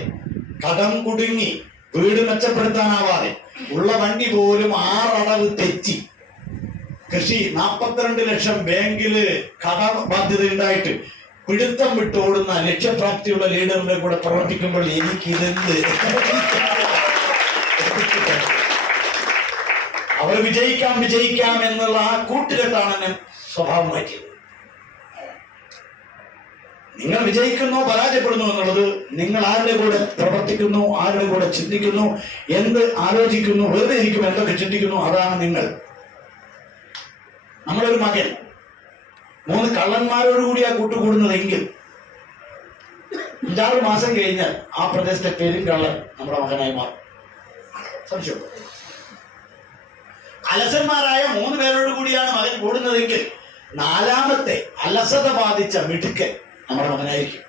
കടം കുടുങ്ങി, വീട് മെച്ചപ്പെടുത്താനാവാതെ, ഉള്ള വണ്ടി പോലും 6 അടവ് തെറ്റി, കൃഷി 42 ലക്ഷം ബാങ്കില് കടബാധ്യത ഉണ്ടായിട്ട് പിടുത്തം വിട്ട് ഓടുന്ന ലക്ഷ്യപ്രാപ്തിയുള്ള ലീഡറിന്റെ കൂടെ പ്രവർത്തിക്കുമ്പോൾ എനിക്കിതെന്ത്, അവർ വിജയിക്കാം എന്നുള്ള ആ കൂട്ടുകെട്ടാണ് എന്നെ സ്വഭാവം മാറ്റിയത്. നിങ്ങൾ വിജയിക്കുന്നോ പരാജയപ്പെടുന്നു എന്നുള്ളത് നിങ്ങൾ ആരുടെ കൂടെ പ്രവർത്തിക്കുന്നു, ആരുടെ കൂടെ ചിന്തിക്കുന്നു, എന്ത് ആലോചിക്കുന്നു, വെറുതെ ഇരിക്കും എന്തൊക്കെ ചിന്തിക്കുന്നു, അതാണ് നിങ്ങൾ. നമ്മളൊരു മകൻ 3 കള്ളന്മാരോടുകൂടി ആ കൂട്ടുകൂടുന്നതെങ്കിൽ 5-6 മാസം കഴിഞ്ഞാൽ ആ പ്രദേശത്തെ പെരുങ്കള്ളൻ നമ്മുടെ മകനായി മാറും. സംശയം. അലസന്മാരായ 3 പേരോട് കൂടിയാണ് മകൻ കൂടുന്നതെങ്കിൽ 4ാമത്തെ അലസത ബാധിച്ച മിടുക്കൻ നമ്മുടെ മകനായിരിക്കും.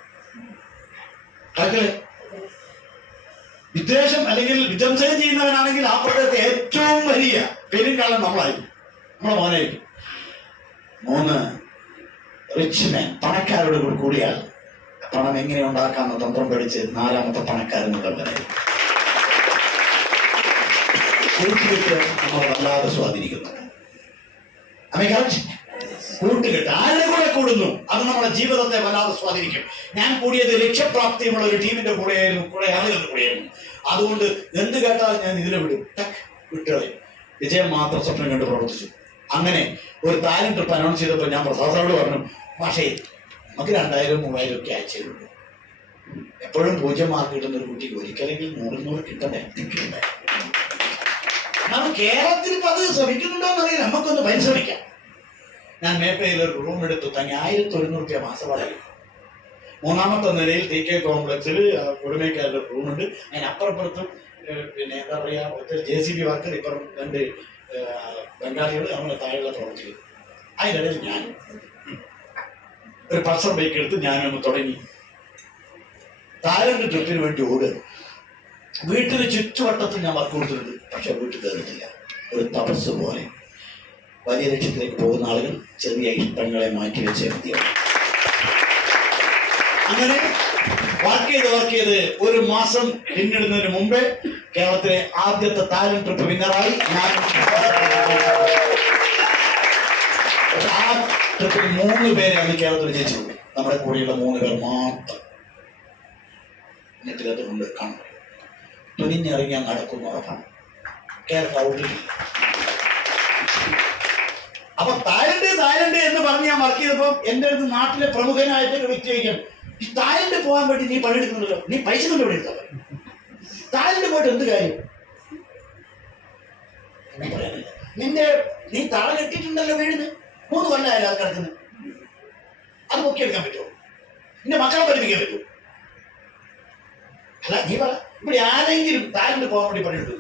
വിദ്വേഷം അല്ലെങ്കിൽ വിജംസനം ചെയ്യുന്നവനാണെങ്കിൽ ആ പ്രദേശത്തെ ഏറ്റവും വലിയ പെരുങ്കള്ളൻ നമ്മളായിരിക്കും, നമ്മുടെ മകനായിരിക്കും. 3 റിച്ച് മാൻ, പണക്കാരോട് കൂടിയാൽ പണം എങ്ങനെ ഉണ്ടാക്കാമെന്ന തന്ത്രം പഠിച്ച് 4ാമത്തെ പണക്കാരെന്ന് കള്ളനായിരിക്കും. നമ്മൾ വല്ലാതെ സ്വാധീനിക്കുന്നു. കൂട്ടുകെട്ട് ആരുടെ കൂടെ കൂടുന്നു അത് നമ്മുടെ ജീവിതത്തെ വല്ലാതെ സ്വാധീനിക്കും. ഞാൻ കൂടിയത് ലക്ഷ്യപ്രാപ്തിയുമുള്ള ഒരു ടീമിന്റെ കൂടെയായിരുന്നു, കുറെ ആളുകളുടെ കൂടെയായിരുന്നു. അതുകൊണ്ട് എന്ത് കേട്ടാലും ഞാൻ ഇതിലെ വിടും, വിട്ടുകളയും. വിജയം മാത്രം സ്വപ്നം കണ്ട് പ്രവർത്തിച്ചു. അങ്ങനെ ഒരു ടാലന്റ് ട്രിപ്പ് അനൗൺസ് ചെയ്തപ്പോൾ ഞാൻ പ്രസാദോട് പറഞ്ഞു, പക്ഷേ നമുക്ക് 2000-3000 ഒക്കെ അയച്ചുള്ളൂ. എപ്പോഴും 0 മാർക്ക് കിട്ടുന്ന ഒരു കുട്ടിക്ക് ഒരിക്കലെങ്കിൽ 100 കിട്ടണ്ടേ? നമ്മൾ കേരളത്തിൽ ഇപ്പം അത് ശ്രമിക്കുന്നുണ്ടോന്ന് അറിയില്ല, നമുക്കൊന്ന് പരിശ്രമിക്കാം. ഞാൻ മേപ്പയിൽ ഒരു റൂം എടുത്തു തങ്ങി 1100 രൂപ മാസവാടക. 3ാമത്തെ നിലയിൽ TK കോംപ്ലക്സിൽ കുടുംബക്കാരുടെ റൂമുണ്ട്. അതിനപ്പുറപ്പുറത്തും പിന്നെ എന്താ പറയുക, ഒത്തിരി JCB വർക്കർ, ഇപ്പുറം 2 ബംഗാളികൾ, നമ്മളെ താഴെയുള്ള പ്രവർത്തികൾ. അതിനിടയിൽ ഞാൻ ഒരു പൾസർ ബൈക്ക് എടുത്ത് ഞാനൊന്ന് തുടങ്ങി ടാലന്റ് ട്രിപ്പിന് വേണ്ടി ഓടുക. വീട്ടിന് ചുറ്റുവട്ടത്തിൽ ഞാൻ വർക്ക് കൊടുത്തിട്ടുണ്ട്, പക്ഷെ വീട്ടിൽ കയറിയിട്ടില്ല. ഒരു തപസ് പോലെ. വലിയ ലക്ഷ്യത്തിലേക്ക് പോകുന്ന ആളുകൾ ചെറിയ ഇഷ്ടങ്ങളെ മാറ്റിവെച്ചേ മതിയാവും. അങ്ങനെ വർക്ക് ചെയ്ത് ഒരു മാസം പിന്നിടുന്നതിന് മുമ്പേ കേരളത്തിലെ ആദ്യത്തെ താലന്റ് ട്രിപ്പ് വിന്നറായി ഞാൻ. ആ ട്രിപ്പിൽ 3 പേരെയാണ് കേരളത്തിൽ വിജയിച്ചത്. നമ്മുടെ കൂടെയുള്ള 3 പേർ മാത്രം. നെറ്റിലതുകൊണ്ട് കാണും. തുനിഞ്ഞിറങ്ങിയാൽ നടക്കുന്ന ഉറപ്പാണ്. കേരള ഔട്ടില്ല. അപ്പൊ തായ്ലൻഡ് എന്ന് പറഞ്ഞ് ഞാൻ വർക്ക് ചെയ്തപ്പോ എന്റെ അടുത്ത് നാട്ടിലെ പ്രമുഖനായിട്ട് ഒരു വ്യക്തി ചോദിക്കും, ഈ തായ്ലൻഡ് പോകാൻ വേണ്ടി നീ പണിയെടുക്കുന്നുണ്ടല്ലോ, നീ പൈസ കൊണ്ട് ഇവിടെ എടുത്താൽ തായ്ലൻഡ് പോയിട്ട് എന്ത് കാര്യം? നീ തറ കെട്ടിട്ടുണ്ടല്ലോ വീടിന്, 3 കൊല്ലമായാലും അത് കിടക്കുന്നത്. അത് നോക്കിയെടുക്കാൻ പറ്റുമോ? നിന്റെ മക്കളെ പഠിപ്പിക്കാൻ പറ്റുമോ? അല്ല, നീ പറ, ഇവിടെ ആരെങ്കിലും തായ്ലൻഡ് പോകാൻ വേണ്ടി പണിയെടുക്കും?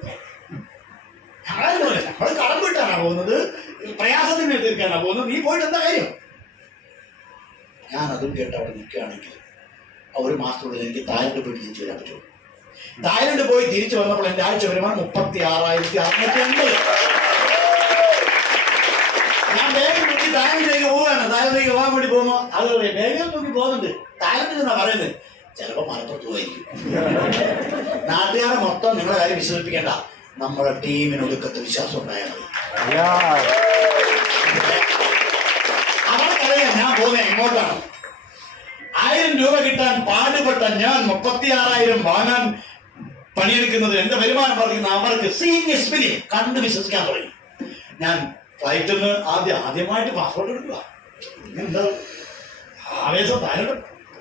ആരുമല്ല. നമ്മൾ കടം വിട്ടാണോ പോകുന്നത്, പ്രയാസത്തിന് തീർക്കാനാണ് പോകുന്നത്. നീ പോയിട്ട് എന്താ കാര്യം? ഞാൻ അതും കേട്ട് അവിടെ നിൽക്കുകയാണെങ്കിൽ 1 മാസത്തിനുള്ളിൽ എനിക്ക് തായ്ലൻഡ് പോയി തിരിച്ചു വരാൻ പറ്റുമോ? തായ്ലൻഡ് പോയി തിരിച്ചു വന്നപ്പോൾ എന്റെ ആഴ്ച വരുമാനം 36,650. ഞാൻ വേഗം നോക്കി തായ്ലൻഡിലേക്ക് പോവാണ്. തായ്ലൻഡിലേക്ക് പോകാൻ വേണ്ടി പോകുമ്പോൾ അത് വേഗം നോക്കി പോകുന്നുണ്ട്. തായ്ലൻഡിൽ എന്നാ പറയുന്നത്, ചിലപ്പോൾ മലപ്പുറത്ത് പോയിരിക്കും. നാട്ടുകാരെ മൊത്തം നിങ്ങളെ കാര്യം വിശ്വസിപ്പിക്കേണ്ട, നമ്മുടെ ടീമിനൊടുക്കത്തെ വിശ്വാസം ഉണ്ടായാൽ മതി. അവർക്കറിയാം ഞാൻ പോകുന്നത് എങ്ങോട്ടാണ്. 1000 രൂപ കിട്ടാൻ പാടുപെട്ട ഞാൻ 36,000 വാങ്ങാൻ പണിയെടുക്കുന്നത് എന്റെ വരുമാനം പറയുന്ന അവർക്ക് സീനിയസ് ഫിലിം കണ്ട് വിശ്വസിക്കാൻ തുടങ്ങി. ഞാൻ ഫ്ലൈറ്റിൽ നിന്ന് ആദ്യമായിട്ട് പാസ്പോർട്ട് എടുക്കുക. എന്താ ആവേശം താരം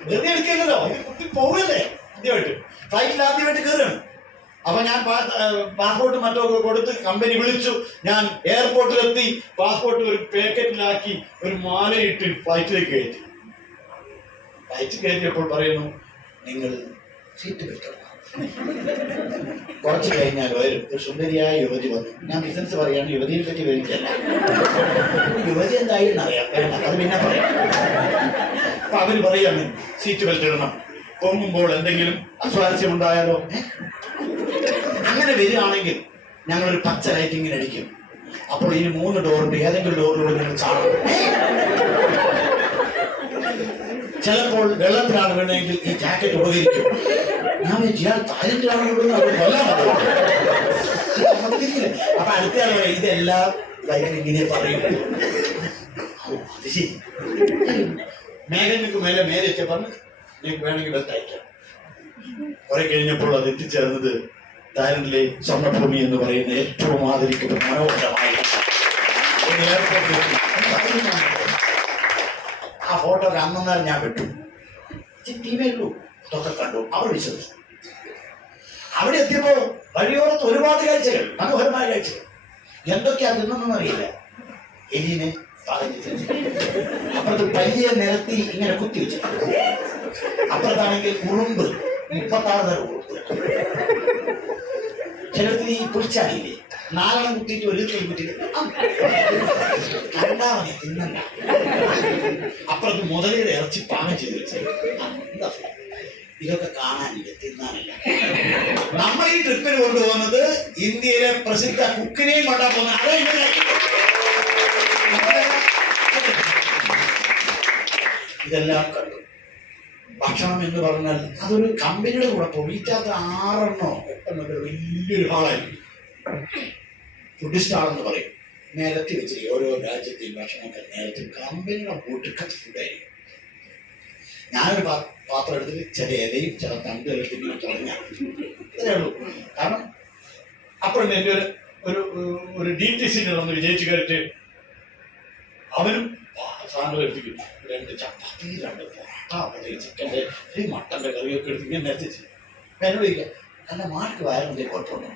വെറുതെ എടുക്കില്ലല്ലോ, കുട്ടി പോവല്ലേ. ആദ്യമായിട്ട് ഫ്ലൈറ്റിൽ ആദ്യമായിട്ട് കയറുകയാണ്. അപ്പൊ ഞാൻ പാസ്പോർട്ട് മറ്റോ കൊടുത്ത് കമ്പനി വിളിച്ചു. ഞാൻ എയർപോർട്ടിലെത്തി പാസ്പോർട്ട് ഒരു പാക്കറ്റിലാക്കി ഒരു മാലയിട്ട് ഫ്ലൈറ്റിലേക്ക് കയറ്റി. ഫ്ലൈറ്റ് കയറ്റിയപ്പോൾ പറയുന്നു, നിങ്ങൾ സീറ്റ് ബെൽറ്റ് ഇടണം. കുറച്ച് കഴിഞ്ഞാൽ ഒരു സുന്ദരിയായ യുവതി വന്നു. ഞാൻ ബിസിനസ് പറയാണ്, യുവതിയെ പറ്റി വിവരിച്ചല്ല. യുവതി എന്തായി എന്നറിയാം, വേണ്ട അത് പിന്നെ പറയാം. അപ്പൊ അവര് പറയാണ് സീറ്റ് ബെൽറ്റ് ഇടണം, പൊങ്ങുമ്പോൾ എന്തെങ്കിലും അസ്വാരസ്യം ഉണ്ടായാലോ. അങ്ങനെ വരികയാണെങ്കിൽ ഞങ്ങളൊരു പച്ച ലൈറ്റിങ്ങിന് അടിക്കും. അപ്പോൾ ഇനി 3 ഡോറുണ്ട്, ഏതെങ്കിലും ഡോറിലൂടെ നിങ്ങൾ ചാടും. ചിലപ്പോൾ വെള്ളത്തിലാണ് വേണമെങ്കിൽ ഈ ജാക്കറ്റ് ഉപകരിക്കും. ഞാൻ ഇയാൾ തായ്ലൻഡിലാണ് അപ്പൊ അടുത്തയാൾ പറയാം, ഇതെല്ലാം ഇങ്ങനെ പറയും. അത് ശരി, മേഘങ്ങൾക്ക് മേലെ എത്തിയപ്പോൾ നിങ്ങൾക്ക് വേണമെങ്കിൽ ബസ് അയക്കാം. കുറെ കഴിഞ്ഞപ്പോൾ അത് എത്തിച്ചേർന്നത് തായ്ലൻഡിലെ സ്വർണ്ണഭൂമി എന്ന് പറയുന്ന ഏറ്റവും ആദരിക്കപ്പെട്ട മനോഹരമായ ആ ഫോട്ടോ അന്നേരം ഞാൻ വിട്ടു. ടീമേയുള്ളൂ, അതൊക്കെ കണ്ടു. അവർ വിശ്വസിച്ചു. അവിടെ എത്തിയപ്പോ വഴിയോരത്ത് ഒരുപാട് കാഴ്ചകൾ, മനോഹരമായ കാഴ്ചകൾ. എന്തൊക്കെയാ തിന്നൊന്നും അറിയില്ല. എലിനെ അപ്പുറത്ത് പല്ലിയെ നിരത്തി ഇങ്ങനെ കുത്തി വെച്ചു. അപ്പുറത്താണെങ്കിൽ ഉറുമ്പ്, 36 തരം ഉറുമ്പ്. ചിലർക്ക് ഈ പുളിച്ചാടിയില്ലേ, 4 കുത്തിയിട്ട് ഒരു കുത്തിയിട്ട് കണ്ടാ മതി, തിന്നണ്ട. അപ്പുറത്ത് മുതലയുടെ ഇറച്ചി പാകം ചെയ്ത് വെച്ചത്. എന്താ ഇതൊക്കെ കാണാനില്ല, തിന്നാനില്ല. നമ്മൾ ഈ ട്രിപ്പിന് കൊണ്ടുപോകുന്നത് ഇന്ത്യയിലെ പ്രസിദ്ധ കുക്കിനെയും കൊണ്ടാ പോകുന്നത്. ഇതെല്ലാം കണ്ടു. ഭക്ഷണം എന്ന് പറഞ്ഞാൽ അതൊരു കമ്പനിയുടെ കുഴപ്പം. വീട്ടിനകത്ത് 6 എണ്ണോ 8 എണ്ണോ വലിയൊരു ഹാളായിരിക്കും. ഫുഡ് സ്റ്റാളെന്ന് പറയും. നിരത്തി വെച്ചിരിക്കും ഓരോ രാജ്യത്തെയും ഭക്ഷണമൊക്കെ നിരത്തി. കമ്പനിയുടെ ഒടുക്കത്തെ ഫുഡായിരിക്കും. ഞാനൊരു പാത്രം എടുത്തിട്ട് ചില ഇലയും ചില തണ്ട് എടുത്തിട്ട് തുടങ്ങാം. ഇത്രേ ഉള്ളൂ. കാരണം അപ്പോഴും എൻ്റെ ഒരു DTC വന്ന് വിജയിച്ചു കയറിട്ട് അവനും സാധനം എടുത്തിട്ട് 2 ചപ്പാത്തി 2 പൊറോട്ട ചിക്കൻ്റെ മട്ടൻ്റെ കറിയൊക്കെ എടുത്ത് ഇങ്ങനെ നിരത്തിച്ച് എന്നോട് ചോദിക്കാം, അല്ല മാർക്ക് വയറിൻ്റെ കുഴപ്പമുണ്ടോ?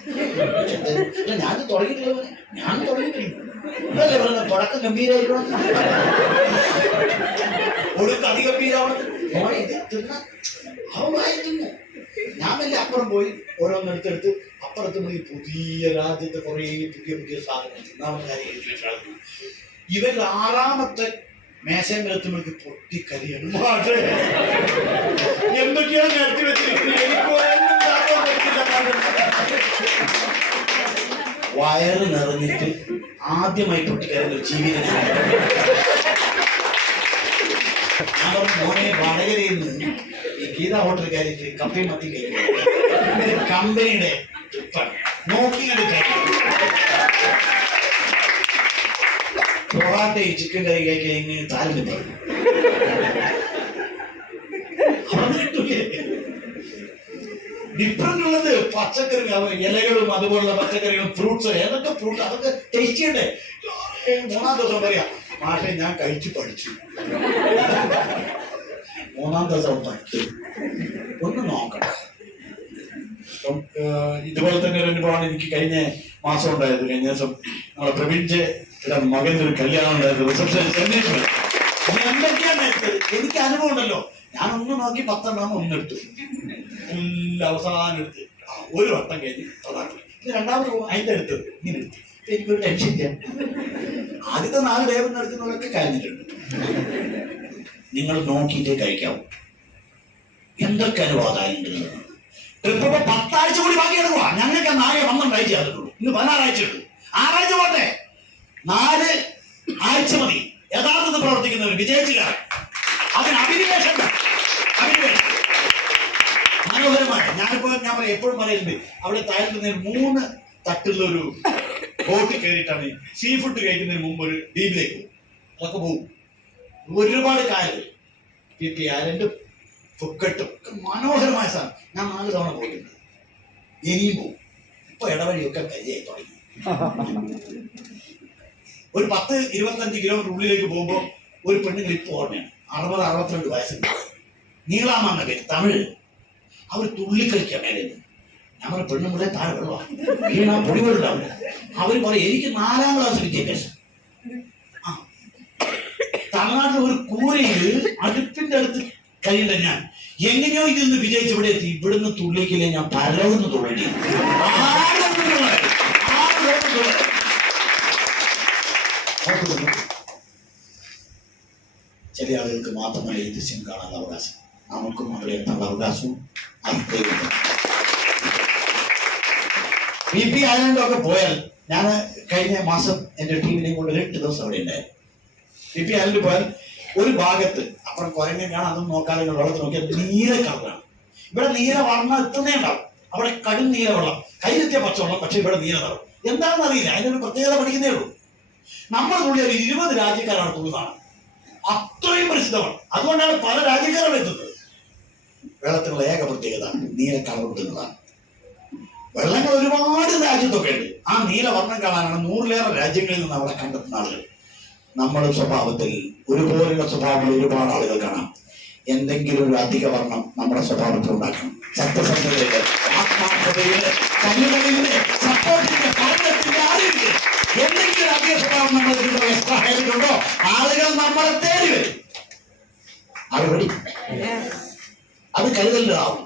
ഞാൻ തുടങ്ങിയിട്ടില്ല. ഞാൻ തുടങ്ങിയിട്ടില്ല. അല്ലേ പറയുന്നത്, തുടക്കം ഗംഭീരമായിരിക്കണം, ഒടുക്കം അതിഗംഭീരമാണ്. ഇത് തിന്ന അവമായി തിന്നു. ഞാൻ വലിയ അപ്പുറം പോയി ഓരോന്നെടുത്തെടുത്ത് അപ്പുറത്ത് ഈ പുതിയ രാജ്യത്തെ കുറേ പുതിയ സാധനങ്ങൾ തിന്നാവുന്ന കാര്യം എഴുതി വെച്ചായിരുന്നു. ഇവർ 6ാമത്തെ മേശമെത്തുമ്പോഴേക്ക് പൊട്ടിക്കരിയാണ്. എന്തൊക്കെയാണ് നിരത്തി വെച്ചിരിക്കുന്നത്? വയറ് നിറഞ്ഞിട്ട് ആദ്യമായി പൊട്ടിക്കരുന്ന ഒരു ജീവിതം. ആ പറഞ്ഞു മോനെ വടകരയിൽ നിന്ന് ഈ ഗീത ഹോട്ടൽ കയറിയിട്ട് കപ്പയും മത്തി കഴിക്കും കമ്പനിയുടെ നോക്കി പൊറാട്ടയും ചിക്കൻ കറി കഴിക്കാൻ ഇങ്ങനെ താല്പര്യം പറഞ്ഞു ഡിഫറൻറ്റ് ഉള്ളത് പച്ചക്കറി ഇലകളും അതുപോലുള്ള പച്ചക്കറികളും ഫ്രൂട്ട്സ് ഏതൊക്കെ ഫ്രൂട്ട് അതൊക്കെ ടേസ്റ്റ് ചെയ്യണ്ടേ. മൂന്നാം ദിവസം പറയാ മാഷെ ഞാൻ കഴിച്ചു പഠിച്ചു. മൂന്നാം ദിവസം പഠിച്ചു ഒന്ന് നോക്കണം. ഇതുപോലെ തന്നെ ഒരു അനുഭവമാണ് എനിക്ക് കഴിഞ്ഞ മാസം ഉണ്ടായത്. കഴിഞ്ഞ ദിവസം നമ്മളെ പ്രവീൺജയുടെ മകൻ്റെ ഒരു കല്യാണം ഉണ്ടായത്. റിസപ്ഷൻ എന്തൊക്കെയാണ് എനിക്ക് അനുഭവം ഉണ്ടല്ലോ. ഞാനൊന്ന് നോക്കി 10 ഒന്നെടുത്തു, അവസാനം എടുത്ത് ഒരു വട്ടം കഴിഞ്ഞ് രണ്ടാമത് അതിൻ്റെ അടുത്തത് ഇങ്ങനെ എടുത്തു. എനിക്കൊരു ടെൻഷൻ ഇല്ല. ആദ്യത്തെ 4 വേവ് നടക്കുന്നതൊക്കെ കഴിഞ്ഞിട്ടുണ്ട്. നിങ്ങൾ നോക്കിയിട്ടേ കഴിക്കാവൂ. എന്തൊക്കെ അനുവാദമുണ്ട്. ട്രിപ്പ് 10 ആഴ്ച കൂടി ബാക്കി എടുക്കുക. ഞങ്ങൾക്ക് 4 12 ആഴ്ച ആയിട്ടുള്ളൂ. ഇന്ന് 16 ആഴ്ച ഉള്ളൂ. 6 ആഴ്ച പോട്ടെ, 4 ആഴ്ച മതി യഥാർത്ഥത്തിൽ പ്രവർത്തിക്കുന്നവർ വിജയിച്ചുകാരൻ. അതിന് അഭിനിവേശം മനോഹരമായ. ഞാൻ പറയാം, എപ്പോഴും പറയുന്നുണ്ട്, അവിടെ താഴെ 3 തട്ടുള്ളൊരു ബോട്ട് കയറിയിട്ടാണ് സീ ഫുഡ് കഴിക്കുന്നതിന് മുമ്പ് ഒരു ദ്വീപിലേക്ക് പോകും. അതൊക്കെ പോകും. ഒരുപാട് കായലുകൾ, PP ഐലൻഡും ഫുക്കട്ടും ഒക്കെ മനോഹരമായ സ്ഥലം. ഞാൻ 4 തവണ പോയിട്ടുണ്ട്. ഇനിയും പോകും. ഇപ്പൊ ഇടവഴിയൊക്കെ പരിചയമായി തുടങ്ങി. ഒരു 10-25 കിലോമീറ്റർ ഉള്ളിലേക്ക് പോകുമ്പോൾ ഒരു പെണ്ണുങ്ങൾ ഇപ്പോൾ ഓർമ്മയാണ്. 60-62 വയസ്സുണ്ട്. നീളാമാന്ന പേര്, തമിഴ്. അവർ തുള്ളിക്കളിക്കാൻ മേലെ. ഞമ്മൾ പെണ്ണുങ്ങളെ താഴെ വെള്ളമാണ് വീണാ പൊടി വെള്ളമില്ല. അവർ പറയും എനിക്ക് 4ാം ക്ലാസ് വിദ്യാഭ്യാസം. തമിഴ്നാട്ടിൽ ഒരു കൂരയിൽ അടുപ്പിന്റെ അടുത്ത് കഴിയണ്ട ഞാൻ എങ്ങനെയോ ഇതിൽ നിന്ന് വിജയിച്ച് ഇവിടെ എത്തി. ഇവിടുന്ന് തുള്ളിക്കില്ലേ ഞാൻ പരവുന്ന തുള്ളി. ചില ആളുകൾക്ക് മാത്രമേ ഈ ദൃശ്യം കാണാനുള്ള അവകാശം. നമുക്കും അവിടെ എത്താനുള്ള അവകാശവും അർഹതയുണ്ട്. PP ഐലൻഡൊക്കെ പോയാൽ, ഞാൻ കഴിഞ്ഞ മാസം എൻ്റെ ടീമിനെയും കൊണ്ട് 8 ദിവസം അവിടെ ഉണ്ടായിരുന്നു. PP ഐലൻഡ് പോയാൽ ഒരു ഭാഗത്ത് അപ്പുറം കുരങ്ങൻ കാണാൻ അതൊന്നും നോക്കാതെ വെള്ളത്തിൽ നോക്കിയാൽ നീല കളറാണ്. ഇവിടെ നീല വർണ്ണം എത്തുന്നേ ഉണ്ടാവും. അവിടെ കടും നീല വെള്ളം, കയ്യിലെത്തിയ പച്ചവെള്ളം, പക്ഷെ ഇവിടെ നീല നിറം. എന്താണെന്ന് അറിയില്ല. അതിനൊരു പ്രത്യേകത പഠിക്കുന്നേ ഉള്ളൂ. നമ്മൾ തുള്ളിയാൽ 20 രാജ്യക്കാരാണ് തുള്ളുന്നതാണ്. അത്രയും പ്രസിദ്ധമാണ്. അതുകൊണ്ടാണ് പല രാജ്യക്കാരും എത്തുന്നത്. വെള്ളത്തിനുള്ള ഏക പ്രത്യേകത നീല കളർ കിട്ടുന്നതാണ്. വെള്ളങ്ങൾ ഒരുപാട് രാജ്യത്തൊക്കെ ഉണ്ട്. ആ നീലവർണ്ണം കാണാനാണ് 100ലേറെ രാജ്യങ്ങളിൽ നിന്ന് അവിടെ കണ്ടെത്തുന്ന ആളുകൾ. നമ്മുടെ സ്വഭാവത്തിൽ ഒരുപോലെയുള്ള സ്വഭാവങ്ങൾ ഒരുപാട് ആളുകൾ കാണാം. എന്തെങ്കിലും ഒരു അധിക വർണ്ണം നമ്മുടെ സ്വഭാവത്തിൽ ഉണ്ടാക്കണം. സത്യസന്ധതയില്, ആത്മാർത്ഥതയില്, കല്ലുകളില്, സപ്പോർട്ടിന്റെ, പഠനത്തിന്റെ, അറിവില് എന്തെങ്കിലും അധിക സ്വഭാവം നമ്മൾ എക്സ്ട്രാ ആളുകൾ നമ്മളെ തേടി വരും. അതുപടി അത് കരുതലിൻ്റെതാവണം,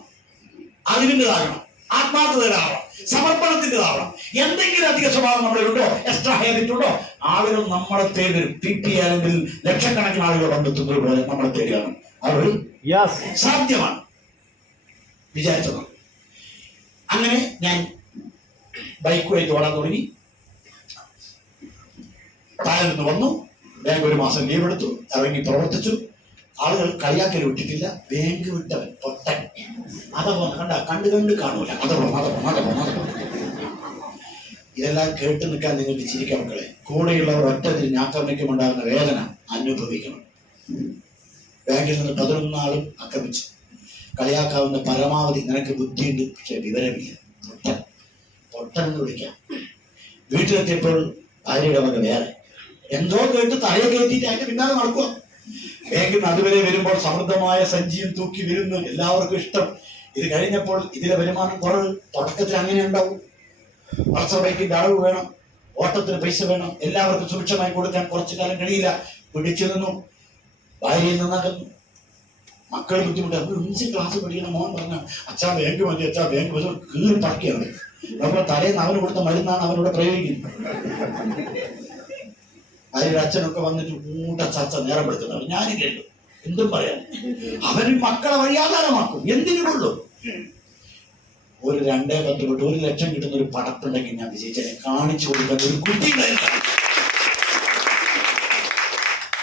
അറിവിൻ്റെതാകണം, ആത്മാർത്ഥതയിലാവണം, സമർപ്പണത്തിൻ്റെതാവണം. എന്തെങ്കിലും അധിക സ്വഭാവം നമ്മളിലുണ്ടോ, എക്സ്ട്രാ ഹാബിറ്റ് ഉണ്ടോ, ആളുകൾ നമ്മളെ തേടി വരും. PP ഐലൻഡിൽ ലക്ഷക്കണക്കിന് ആളുകൾ വന്നെത്തുന്നത് പോലെ നമ്മളെ തേടിയാണ്. അതുവഴി സാധ്യമാണ് വിചാരിച്ചത്. അങ്ങനെ ഞാൻ ബൈക്കുമായിട്ട് ഓടാൻ തുടങ്ങി. താഴെ നിന്ന് വന്നു. ബാങ്ക് 1 മാസം ലീവ് എടുത്തു, ഇറങ്ങി പ്രവർത്തിച്ചു. ആളുകൾ കളിയാക്കൽ വിട്ടിട്ടില്ല. ബാങ്ക് വിട്ടവൻ പൊട്ടൻ, അതോ കണ്ട് കാണൂല, അതോ. ഇതെല്ലാം കേട്ട് നിൽക്കാൻ നിങ്ങൾക്ക് ചിരിക്കാം മക്കളെ. കൂടെയുള്ളവർ ഒറ്റ തിരിഞ്ഞാക്രമിക്കും ഉണ്ടാകുന്ന വേദന അനുഭവിക്കണം. ബാങ്കിൽ നിന്ന് 11 ആളും ആക്രമിച്ചു. കളിയാക്കാവുന്ന പരമാവധി നിനക്ക് ബുദ്ധിയുണ്ട്, പക്ഷെ വിവരമില്ല, പൊട്ടൻ എന്ന് വിളിക്കാം. വീട്ടിലെത്തിയപ്പോൾ ഭാര്യയുടെ വക വേറെ എന്തോ കേട്ട് തലയെ കയറ്റിയിട്ട് അതിന്റെ പിന്നാലെ നടക്കുക. ബാങ്കിൽ നിന്ന് അതുവരെ വരുമ്പോൾ സമൃദ്ധമായ സഞ്ചിയും തൂക്കി വരുന്നു, എല്ലാവർക്കും ഇഷ്ടം. ഇത് കഴിഞ്ഞപ്പോൾ ഇതിലെ വരുമാനം കുറവ്. തുടക്കത്തിൽ അങ്ങനെ ഉണ്ടാവും. പൾസർ ബൈക്കിന്റെ അളവ് വേണം, ഓട്ടത്തിന് പൈസ വേണം, എല്ലാവർക്കും സുഭിക്ഷമായി കൊടുക്കാൻ കുറച്ചു കാലം കഴിയില്ല. പിടിച്ചു നിന്നു. ഭാര്യയിൽ നിന്നകന്നു. മക്കൾ ബുദ്ധിമുട്ട്. മ്യൂസിക് ക്ലാസ് പഠിക്കുന്ന മോൻ പറഞ്ഞ അച്ഛാ ബാങ്ക് മതി, അച്ഛാ ബാങ്ക് മതി, കീറി പറക്കിയാണ്. അപ്പോൾ തലേന്ന് അവന് കൊടുത്ത മരുന്നാണ് അവനോട് പ്രയോഗിക്കുന്നത്. ഭാര്യയുടെ അച്ഛനൊക്കെ വന്നിട്ട് കൂട്ട ചർച്ച നേരം എടുക്കുന്നവർ. ഞാനില്ലല്ലോ, എന്തും പറയാൻ. അവന് മക്കളെ വഴിയാധാരമാക്കും. എന്തിനുള്ളൂ ഒരു 2-10 തൊട്ട് 1 ലക്ഷം കിട്ടുന്ന ഒരു പടത്തുണ്ടെങ്കിൽ ഞാൻ വിജയിച്ചതിനെ കാണിച്ചു കൊടുക്കാൻ ഒരു കുട്ടി.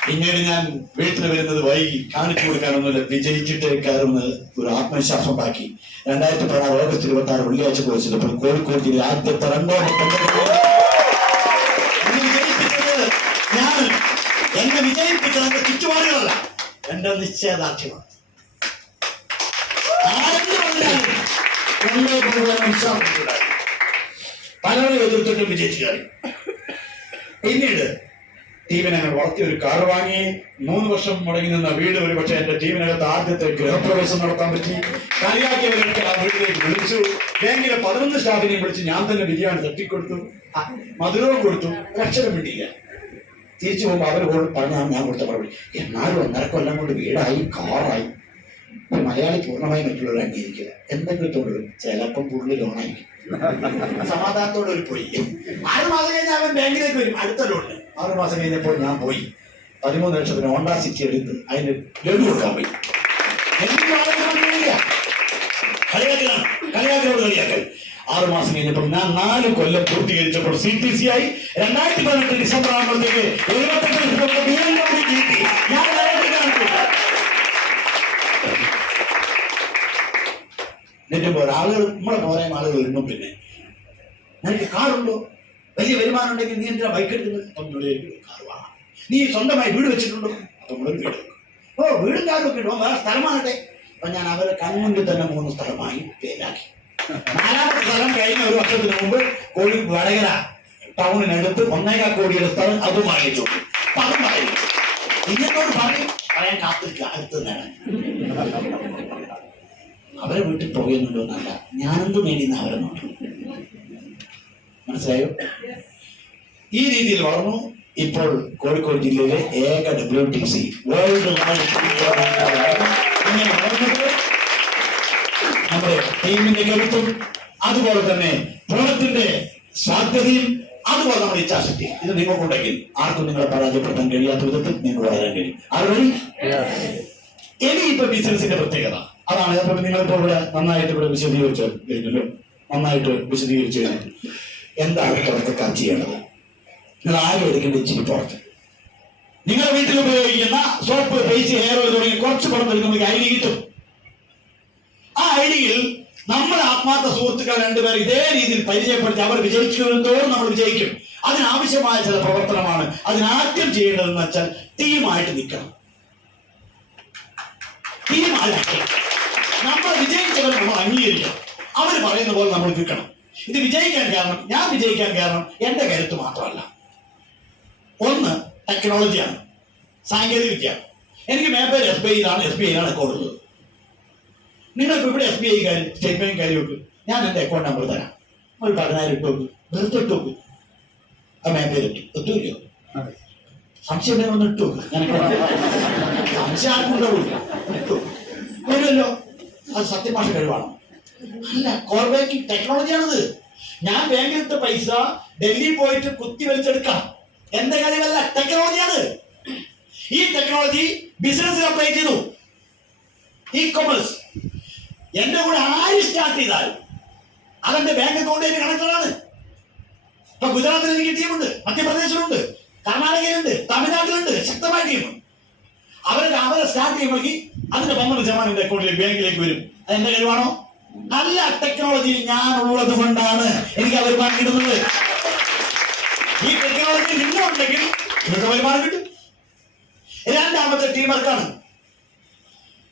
പിന്നീട് ഞാൻ വീട്ടിൽ വരുന്നത് വൈകി, കാണിച്ചു കൊടുക്കാനൊന്നുമില്ല, വിജയിച്ചിട്ട് കയറുന്ന ഒരു ആത്മവിശ്വാസം ഉണ്ടാക്കി. 2016 ഓഗസ്റ്റ് 26 വെള്ളിയാഴ്ച കോഴിച്ചപ്പോൾ കോഴിക്കോട് ജില്ല ആദ്യത്തെ ഞാൻ എന്നെ വിജയിപ്പിച്ചത് എന്റെ ചുറ്റുപാടുകളല്ല, എന്റെ നിശ്ചയദാർഢ്യമാണ്. പലരും എതിർത്തിട്ടും വിജയിച്ചു കയറി. പിന്നീട് ടീമിനെ വളർത്തി ഒരു കാർ വാങ്ങി. 3 വർഷം മുടങ്ങി നിന്ന വീട് ഒരുപക്ഷെ എന്റെ ടീമിനകത്ത് ആദ്യത്തെ ഗൃഹപ്രവേശം നടത്താൻ പറ്റി. കളിയാക്കിയവരൊക്കെ ആ വീട്ടിലേക്ക് വിളിച്ചു. ബാങ്കിലെ 11 സ്റ്റാഫിനെയും വിളിച്ച് ഞാൻ തന്നെ ബിരിയാണി തട്ടിക്കൊടുത്തു, മധുരവും കൊടുത്തു. ഒരക്ഷരം വേണ്ടിയില്ല. തിരിച്ചു പോകുമ്പോൾ അവർ പറഞ്ഞാൽ ഞാൻ കൊടുത്ത മറുപടി, എന്നാലും 1.5 കൊല്ലം കൊണ്ട് വീടായി, കാറായി. ഒരു മലയാളി പൂർണ്ണമായി മറ്റുള്ളവർ അംഗീകരിക്കില്ല. എന്തെങ്കിലും തൊഴിലും ചിലപ്പം പുള്ളി ലോണായിരിക്കും. സമാധാനത്തോടെ ഒരു പോയി. 6 മാസം കഴിഞ്ഞാൽ അവൻ ബാങ്കിലേക്ക് വരും, അടുത്ത ലോണിന്. 6 മാസം കഴിഞ്ഞപ്പോൾ ഞാൻ പോയി 13 ലക്ഷത്തിന് ഹോണ്ട സിറ്റി എടുത്ത് അതിന് ലഡു കൊടുക്കാൻ പോയി. കളിയാക്കൽ. 6 മാസം കഴിഞ്ഞപ്പോൾ ഞാൻ 4 കൊല്ലം പൂർത്തീകരിച്ചപ്പോൾ CTC ആയി. 2018 ഡിസംബർ ആകുമ്പോഴത്തേക്ക് 78 ലക്ഷം BMW കിട്ടി. ഞാൻ ആളുകൾ നമ്മളെ പോരായ ആളുകൾ വരുമ്പോൾ പിന്നെ നിനക്ക് കാറുണ്ടോ, വലിയ വരുമാനം ഉണ്ടെങ്കിൽ നീ എന്തിനാ ബൈക്ക് എടുക്കുന്നത്? അപ്പം കാർ വാങ്ങാം. നീ സ്വന്തമായി വീട് വെച്ചിട്ടുണ്ടോ? അപ്പം നമ്മളൊരു വീട് വെക്കും. ഓ വീടും കാറും ഒക്കെ ഉണ്ടോ, വേറെ സ്ഥലമാകട്ടെ. അപ്പൊ ഞാൻ അവരെ കൺമുന്നിൽ തന്നെ 3 സ്ഥലമായി പേരാക്കി. 4ാമത്തെ സ്ഥലം കഴിഞ്ഞ 1 വർഷത്തിന് മുമ്പ് വടകര ടൗണിനടുത്ത് 1.25 കോടിയുടെ സ്ഥലം അതും വാങ്ങിച്ചു. പണം വാങ്ങിച്ചു. ഇന്നത്തോട് പറയാൻ കാത്തിരിക്കുക, അടുത്ത് നേടാൻ. അവരെ വീട്ടിൽ പോകുന്നുണ്ടോ എന്നല്ല, ഞാനെന്ത് നേടിയെന്ന് അവരെ നോക്കും. മനസ്സിലായോ? ഈ രീതിയിൽ വളർന്നു. ഇപ്പോൾ കോഴിക്കോട് ജില്ലയിലെ ഏക WTC വേൾഡ് നമ്മുടെ ടീമിന്റെ കരുത്തും അതുപോലെ തന്നെ പ്രവണത്തിന്റെ സാധ്യതയും അതുപോലെ നമ്മുടെ ഇച്ഛാശക്തി ഇത് നിങ്ങൾക്കുണ്ടെങ്കിൽ ആർക്കും നിങ്ങളെ പരാജയപ്പെടുത്താൻ കഴിയാത്ത വിധത്തിൽ നിങ്ങൾ വളരാൻ കഴിയും. അതുവഴി ഇനി ഇപ്പൊ ബിസിനസിന്റെ പ്രത്യേകത അതാണ്. അപ്പോൾ നിങ്ങളിപ്പോ ഇവിടെ നന്നായിട്ട് ഇവിടെ വിശദീകരിച്ചു കഴിഞ്ഞല്ലോ, നന്നായിട്ട് വിശദീകരിച്ചു കഴിഞ്ഞു. എന്താണ് തുടക്കക്കാർ ചെയ്യേണ്ടത്? നിങ്ങൾ ആരും എടുക്കേണ്ട ഇച്ചിരി പുറത്ത് നിങ്ങളുടെ വീട്ടിൽ ഉപയോഗിക്കുന്ന സോപ്പ്, പേസ്റ്റ്, ഹെയർ ഓയിൽ തുടങ്ങി കുറച്ച് പണം നമുക്ക് ID കിട്ടും. ആ IDയിൽ നമ്മുടെ ആത്മാർത്ഥ സുഹൃത്തുക്കൾ 2 പേർ ഇതേ രീതിയിൽ പരിചയപ്പെടുത്തി അവർ വിജയിക്കുന്നതോറും നമ്മൾ വിജയിക്കും. അതിനാവശ്യമായ ചില പ്രവർത്തനമാണ്. അതിനാദ്യം ചെയ്യേണ്ടതെന്ന് വെച്ചാൽ ടീമായിട്ട് നിൽക്കണം. ടീമായിട്ട് നമ്മൾ വിജയിച്ചവരെ നമ്മൾ അംഗീകരിക്കണം. അവർ പറയുന്ന പോലെ നമ്മൾ നിൽക്കണം. ഇത് വിജയിക്കാൻ കാരണം, ഞാൻ വിജയിക്കാൻ കാരണം എന്റെ കരുത്ത് മാത്രമല്ല. ഒന്ന് ടെക്നോളജിയാണ്, സാങ്കേതിക വിദ്യയാണ്. എനിക്ക് മേപ്പേര് SBIയിലാണ് അക്കൗണ്ട് ഉള്ളത്. നിങ്ങൾക്ക് ഇവിടെ SBI സ്റ്റേറ്റ് ബാങ്ക് കാര്യമൊക്കെ ഞാൻ എന്റെ അക്കൗണ്ട് നമ്പർ തരാം. ഒരു 10,000 ഇട്ട് നോക്ക്, വെറുതെ ഇട്ട് നോക്ക്. ആ മേപ്പേര് എത്തൂല്ലോ. സംശയം ഉണ്ടെങ്കിൽ ഒന്ന് ഇട്ട് നോക്ക്. ഞാൻ സംശയം ആർക്കുണ്ടാവില്ല, ഇട്ടു വരുമല്ലോ. അത് സത്യഭാഷ കഴിവാണ്. അല്ല, കോർ ബാങ്കിങ് ടെക്നോളജിയാണത്. ഞാൻ ബാങ്കിലിട്ട പൈസ ഡൽഹിയിൽ പോയിട്ട് കുത്തി വലിച്ചെടുക്കാം. എന്റെ കഴിവല്ല, ടെക്നോളജിയാണ്. ഈ ടെക്നോളജി ബിസിനസ്സിൽ അപ്ലൈ ചെയ്തു. ഇ-കൊമേഴ്സ് എന്റെ കൂടെ ആര് സ്റ്റാർട്ട് ചെയ്താൽ അതെന്റെ ബാങ്ക് അക്കൗണ്ടിൽ കണക്കുകളാണ്. ഇപ്പൊ ഗുജറാത്തിൽ എനിക്ക് ടീമുണ്ട്, മധ്യപ്രദേശിലുണ്ട്, കർണാടകയിലുണ്ട്, തമിഴ്നാട്ടിലുണ്ട്, ശക്തമായ ടീം. അവരെ സ്റ്റാർട്ട് ചെയ്യുമ്പോഴേക്ക് അതിന്റെ 12% എന്റെ അക്കൗണ്ടിലേക്ക് ബാങ്കിലേക്ക് വരും. അതെന്റെ കഴിവാണോ? നല്ല ടെക്നോളജിയിൽ ഞാൻ ഉള്ളത് കൊണ്ടാണ് എനിക്ക് ആ വരുമാനം കിട്ടുന്നത്. ഈ ടെക്നോളജി നിങ്ങളുണ്ടെങ്കിൽ നിങ്ങൾക്ക് വരുമാനം കിട്ടും. 2ാമത്തെ ടീം വർക്കാണ്.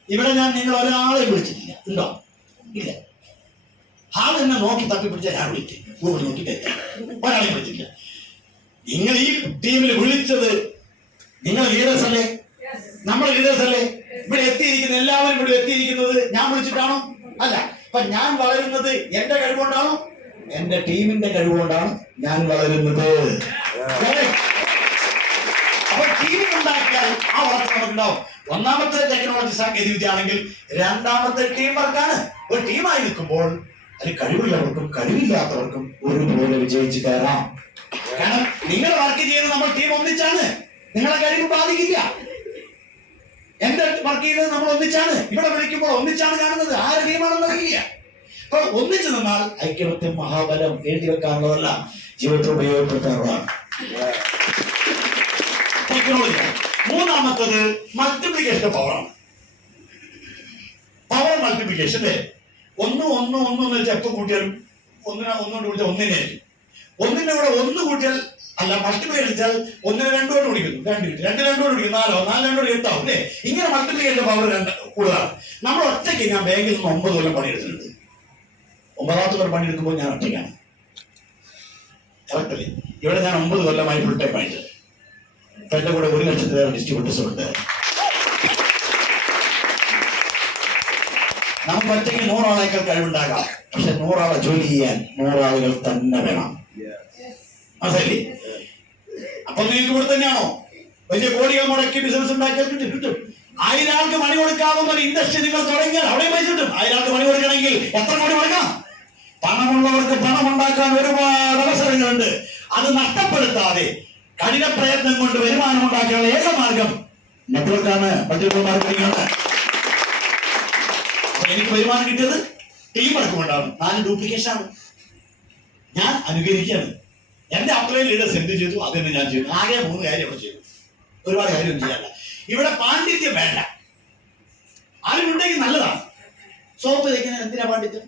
ഇവിടെ ഞാൻ നിങ്ങൾ ഒരാളെ വിളിച്ചിട്ടില്ല, ഉണ്ടോ? ഇല്ല. ആൾ എന്നെ നോക്കി തപ്പിപ്പിടിച്ചാൽ ഞാൻ വിളിച്ചു, ഗൂഗിൾ നോക്കി തെറ്റാ. ഒരാളെ വിളിച്ചിട്ടില്ല. നിങ്ങൾ ഈ ടീമിൽ വിളിച്ചത് നിങ്ങൾ ലീഡേഴ്സ് അല്ലേ? നമ്മുടെ ലീഡേഴ്സ് അല്ലേ? ഇവിടെ എത്തിയിരിക്കുന്ന എല്ലാവരും ഇവിടെ എത്തിയിരിക്കുന്നത് ഞാൻ വിളിച്ചിട്ടാണോ? അല്ല. അപ്പൊ ഞാൻ വളരുന്നത് എന്റെ കഴിവുകൊണ്ടാണോ? എന്റെ ടീമിന്റെ കഴിവുകൊണ്ടാണ് ഞാൻ വളരുന്നത്. അപ്പൊ ടീം ഉണ്ടാക്കിയാൽ ആ വളർച്ച നമുക്കുണ്ടാവും. 1ാമത്തെ ടെക്നോളജി സാങ്കേതിക വിദ്യ ആണെങ്കിൽ 2ാമത്തെ ടീം വർക്കാണ്. ഒരു ടീമായി നിൽക്കുമ്പോൾ അതിൽ കഴിവുള്ളവർക്കും കഴിവില്ലാത്തവർക്കും ഒരുപോലെ വിജയിച്ച് കയറാം. കാരണം നിങ്ങൾ വർക്ക് ചെയ്യുന്നത് നമ്മൾ ടീം ഒന്നിച്ചാണ്. നിങ്ങളെ കഴിവ് ബാധിക്കില്ല. എന്റെ വർക്ക് ചെയ്യുന്നത് നമ്മൾ ഒന്നിച്ചാണ്. ഇവിടെ വിളിക്കുമ്പോൾ ഒന്നിച്ചാണ് കാണുന്നത്. ആര് ടീമാണെന്ന് അറിയില്ല. അപ്പൊ ഒന്നിച്ചു നിന്നാൽ ഐക്യമത്യം മഹാബലം എഴുതി വെക്കാനുള്ളതല്ല, ജീവിതത്തിൽ ഉപയോഗപ്പെടുത്താനുള്ളതാണ്. ടെക്നോളജി. മൂന്നാമത്തത് മൾട്ടിപ്ലിക്കേഷന്റെ പവറാണ്. പവർ മൾട്ടിപ്ലിക്കേഷൻ അല്ലേ? ഒന്ന് വെച്ചാൽ എപ്പോൾ കൂട്ടിയാലും ഒന്നുകൊണ്ട് കൂട്ടിയാൽ ഒന്നിനായിരിക്കും. ഒന്നിന്റെ കൂടെ ഒന്ന് കൂട്ടിയാൽ അല്ല മൾട്ടിപ്ലിക്കേഷൻ വെച്ചാൽ ഒന്നിനെ രണ്ടുകൊണ്ട് കുടിക്കുന്നു, രണ്ടുകൊണ്ട് കുടിക്കുന്നു, നാല് രണ്ടോട് 8 ആവും അല്ലേ? ഇങ്ങനെ മൾട്ടിപ്ലിക്കേഷൻ പവർ കൂടുതലാണ്. നമ്മൾ ഒറ്റയ്ക്ക് ഞാൻ ബാങ്കിൽ നിന്ന് 9 കൊല്ലം പണിയെടുത്തിട്ടുണ്ട്. 9ാമത്തെ കൊല്ലം പണിയെടുക്കുമ്പോൾ ഞാൻ ഒറ്റയ്ക്കാണ്. കറക്റ്റല്ലേ? ഇവിടെ ഞാൻ 9 കൊല്ലമായി ഫുൾ ടൈം ആയിട്ട്. ഇപ്പൊ എന്റെ കൂടെ 1 ലക്ഷത്തിലേറെ ഡിസ്ട്രിബ്യൂട്ടേഴ്സ് ഉണ്ട്. നമുക്ക് ഒറ്റയ്ക്ക് 100 ആളേക്കാൾ കഴിവുണ്ടാകാം, പക്ഷെ 100 ആളെ ജോലി ചെയ്യാൻ 100 ആളുകൾ തന്നെ വേണം. അതല്ലേ? അപ്പൊ നിങ്ങൾക്ക് ഇവിടെ തന്നെയാണോ വലിയ കോടികൾ മുടക്കി ബിസിനസ് ഉണ്ടാക്കിയാൽ കിട്ടും. 1000 ആൾക്ക് പണി കൊടുക്കാവുന്ന ഒരു ഇൻഡസ്ട്രി നിങ്ങൾ തുടങ്ങിയാൽ അവിടെ പൈസ കിട്ടും. 1000 ആൾക്ക് പണി കൊടുക്കണമെങ്കിൽ എത്ര കോടി കൊടുക്കണം? പണമുള്ളവർക്ക് പണം ഉണ്ടാക്കാൻ ഒരുപാട് അവസരങ്ങളുണ്ട്. അത് നഷ്ടപ്പെടുത്താതെ കഠിന പ്രയത്നം കൊണ്ട് വരുമാനം ഉണ്ടാക്കാനുള്ള ഏക മാർഗം നെറ്റ്വർക്കാണ്, മൾട്ടിപ്പിൾ മാർക്കറ്റിംഗ് ആണ്. എനിക്ക് വരുമാനം കിട്ടിയത് ടീം വർക്ക് കൊണ്ടാണ്. 4 ഡ്യൂപ്ലിക്കേഷൻ ആണ്. ഞാൻ അനുകരിക്കുകയാണ്. എന്റെ അപ്ലൈ ലീഡേഴ്സ് എന്ത് ചെയ്തു അത് തന്നെ ഞാൻ ചെയ്തു. ആകെ 3 കാര്യം ഇവിടെ ചെയ്തു. ഒരുപാട് കാര്യമൊന്നും ചെയ്യാല്ല. ഇവിടെ പാണ്ഡിത്യം വേണ്ട. ആരുണ്ടെങ്കിൽ നല്ലതാണ്. സോപ്പ് തേക്കുന്നത് എന്തിനാ പാണ്ഡിത്യം?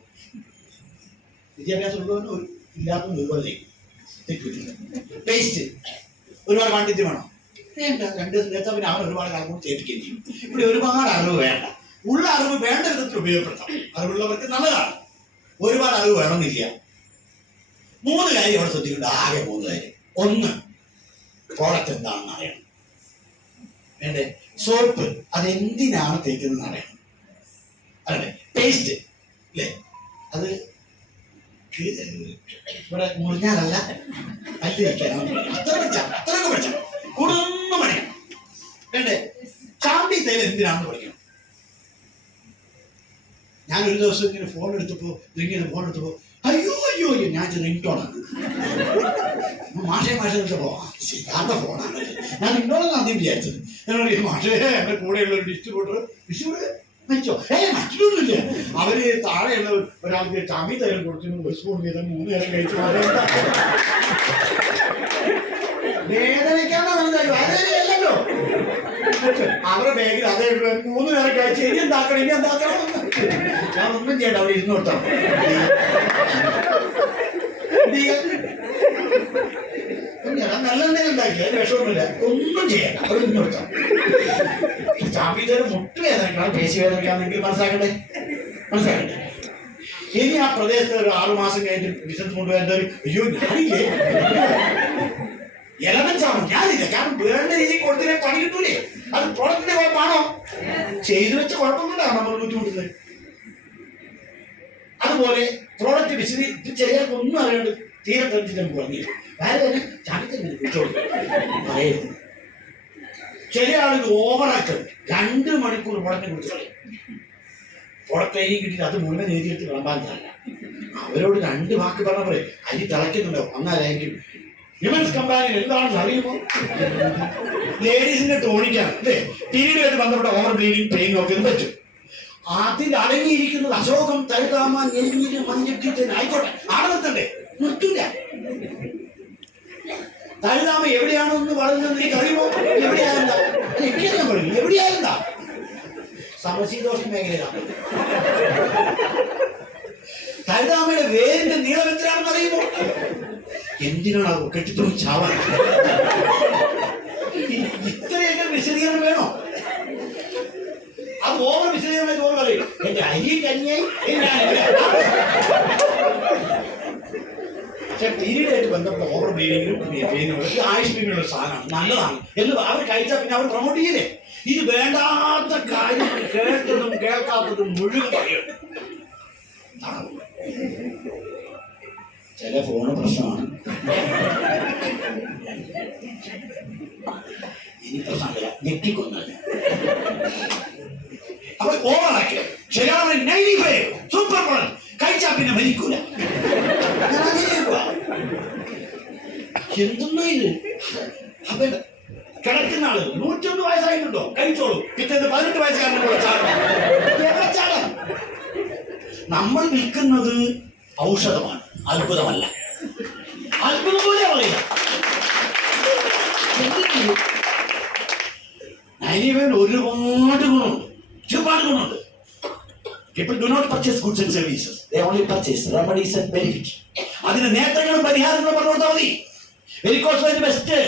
വിദ്യാഭ്യാസം ഉള്ളവന് ഇല്ലാത്തവന് ഒരുപാട് തേക്കും. പേസ്റ്റ് ഒരുപാട് പാണ്ഡിത്യം വേണം? വേണ്ട. 2 ദിവസം തേച്ചാൽ പിന്നെ അവൻ ഒരുപാട് കാലം കൂടി തേപ്പിക്കുകയും ചെയ്യും. ഇവിടെ ഒരുപാട് അറിവ് വേണ്ട. ഉള്ള അറിവ് വേണ്ട വിധത്തിൽ ഉപയോഗപ്പെടുത്താം. അറിവുള്ളവർക്ക് നല്ലതാണ്. ഒരുപാട് അറിവ് വേണമെന്നില്ല. 3 കാര്യം അവിടെ ശ്രദ്ധിക്കേണ്ട. ആകെ 3 കാര്യം. 1, പ്രോഡക്റ്റ് എന്താണെന്ന് അറിയണം. വേണ്ടേ? സോപ്പ് അതെന്തിനാണ് തേക്കുന്നതെന്ന് അറിയണം. അതെ. പേസ്റ്റ് അല്ലേ? അത് ഇവിടെ മുറിഞ്ഞാലല്ല പല്ല് വയ്ക്കാനാണ്. അത്രയൊക്കെ പഠിക്കണം. കൂടുതലൊന്നും പഠിക്കണം. വേണ്ടേ? ചാമ്പി തേൽ എന്തിനാണെന്ന് പഠിക്കണം. ഞാൻ ഒരു ദിവസം ഇങ്ങനെ ഫോൺ എടുത്തപ്പോ അയ്യോ ഞാൻ റിംഗ് ടോണാണ്. മാഷെ എടുത്തപ്പോ ചെയ്യാത്ത ഫോണാണ്. ഞാൻ റിംഗ് ആദ്യം വിചാരിച്ചത്. ഞാൻ മാഷേ എന്റെ കൂടെയുള്ള ഒരു ഡിസ്ട്രിബ്യൂട്ടർ വെച്ചോ? മറ്റൊന്നുമില്ല. അവര് താഴെയുള്ള ഒരാൾക്ക് ചാമ്പി തൈലം കൊടുത്തു. 1 സ്പൂൺ വീതം 3 നേരം കഴിച്ചു. വേദനയ്ക്കാണോ മനസ്സിലായി? വേദനയല്ലല്ലോ. അവരുടെ ബാഗിൽ അതേ 3 നേരം കഴിച്ച് ഇനി എന്താക്കണം ഞാൻ ഒന്നും ചെയ്യണ്ട. അവിടെ ഇരുന്ന് കൊടുത്താൽ നല്ലെന്തെങ്കിലും ഉണ്ടാക്കില്ല, വിഷമൊന്നുമില്ല, ഒന്നും ചെയ്യണ്ട. അവിടെ ഇരുന്ന് കൊടുത്താൽ ചാമ്പി തരം മുട്ട് വേദനക്കാണ്, പേശി വേദനക്കാണെങ്കിൽ മനസ്സിലാക്കണ്ടേ? ഇനി ആ പ്രദേശത്ത് ഒരു 6 മാസം കഴിഞ്ഞിട്ട് ബിസിനസ് കൊണ്ടുപോയാൽ അയ്യോ ഞാനില്ലേ എലമെന്റ്സ് ആണ്, ഞാനില്ല. കാരണം വേണ്ട രീതിയിൽ കൊടുത്തില്ലേ പണി കിട്ടൂലേ? അത് പ്രോഡക്റ്റിന്റെ കുഴപ്പമാണോ? ചെയ്തു വെച്ച കുഴപ്പമൊന്നുണ്ടാണ് നമ്മൾ ബുദ്ധിമുട്ടുന്നത്. അതുപോലെ പ്രോഡക്റ്റ് ബിസിനസ് ചെയ്യാൻ ഒന്നും അറിയാണ്ട് തീരെ ടെൻഷൻ നമുക്ക് പറഞ്ഞില്ല. വേറെ തന്നെ ചാടിത്തന്നെ കുറിച്ചോളൂ പറയരുത്. ചില ആളുകൾ ഓവറാക്കും. 2 മണിക്കൂർ പ്രോഡക്റ്റിനെ കുറിച്ച് പറയും. പ്രോഡക്റ്റ് കൈ കിട്ടിയിട്ട് അത് മുഴുവൻ എഴുതിയെടുത്ത് വിളമ്പാനല്ല. അവരോട് 2 വാക്ക് പറഞ്ഞ പറയും. അരി തിളയ്ക്കുന്നുണ്ടാവും. അന്നാലായിരിക്കും വിമൻസ് കമ്പാനിയിൽ എന്താണെന്ന് അറിയുമോ? ലേഡീസിന്റെ ടോണിക്കാണ് അല്ലേ? പീരീഡുമായിട്ട് ബന്ധപ്പെട്ട ഓവർ ബ്ലീഡിങ് പെയിൻ ഒക്കെ പറ്റും. അതിൽ അടങ്ങിയിരിക്കുന്നത് അശോകം, തഴുതാമ, ഞെരിഞ്ഞില്, മഞ്ഞക്കിട്ട് ആയിക്കോട്ടെ. ആടെ നിർത്തണ്ടേ? നിർത്തൂല. തഴുതാമ എവിടെയാണെന്ന് പറയുന്നത് എനിക്ക് അറിയുമോ? എവിടെയാണെന്താ? എനിക്കറിയാൻ പറയും. എവിടെയാണെന്താ? സമശീതോഷ മേഖലയിലാണ്. തഴുതാമയുടെ വേരിന്റെ നീളം എത്രയാണെന്ന് അറിയുമോ? എന്തിനാണ് അത് കെട്ടിത്തോളം ചാവാൻ? ഇത്രയൊക്കെ വിശദീകരണം വേണോ? അത് ഓവർ വിശദീകരണമായി തോന്നുന്നു പറയും. എന്റെ അരി കഞ്ഞിയായി. പക്ഷെ പീരീഡായിട്ട് ബന്ധപ്പെട്ട ഓവർ ബ്ലീഡിങ്ങിനും ആയുഷ് പിന്നീടുള്ള സാധനമാണ്, നല്ലതാണ് എന്ന് അവർ കഴിച്ചാൽ പിന്നെ അവർ പ്രൊമോട്ട് ചെയ്യില്ലേ? ഇത് വേണ്ടാത്ത കാര്യം കേട്ടതും കേൾക്കാത്തതും മുഴുവൻ പറയും. ചില ഫോണ് പ്രശ്നമാണ്. ഇനി പ്രശ്നമില്ല, ഞെട്ടിക്കൊന്നല്ല. അപ്പൊ ഓവറാക്കിയ ശരിയാണ്. 95 സൂപ്പർ പ്രോഡക്റ്റ് കഴിച്ചാ പിന്നെ മരിക്കൂല. എന്തൊന്നും ഇത്? അപ്പൊ കിടക്കുന്ന ആള് 101 വയസ്സായിട്ടുണ്ടോ? കഴിച്ചോളൂ. പിറ്റേന്ന് 18 വയസ്സുകാരനെ ചാടാൻ. നമ്മൾ വിൽക്കുന്നത് ഔഷധമാണ്, അത്ഭുതമല്ല. അത്ഭുതം പോലെ അറിയില്ല. നൈനിവേയിൽ ഒരുപാട് ഗുണമുണ്ട്, ഒരുപാട് ഗുണമുണ്ട്. People do not purchase goods and services. They only purchase remedies and benefits. അതിന് നേട്ടങ്ങളും പരിഹാരങ്ങളും പറഞ്ഞു കൊടുത്താൽ മതി. Varicose vein best.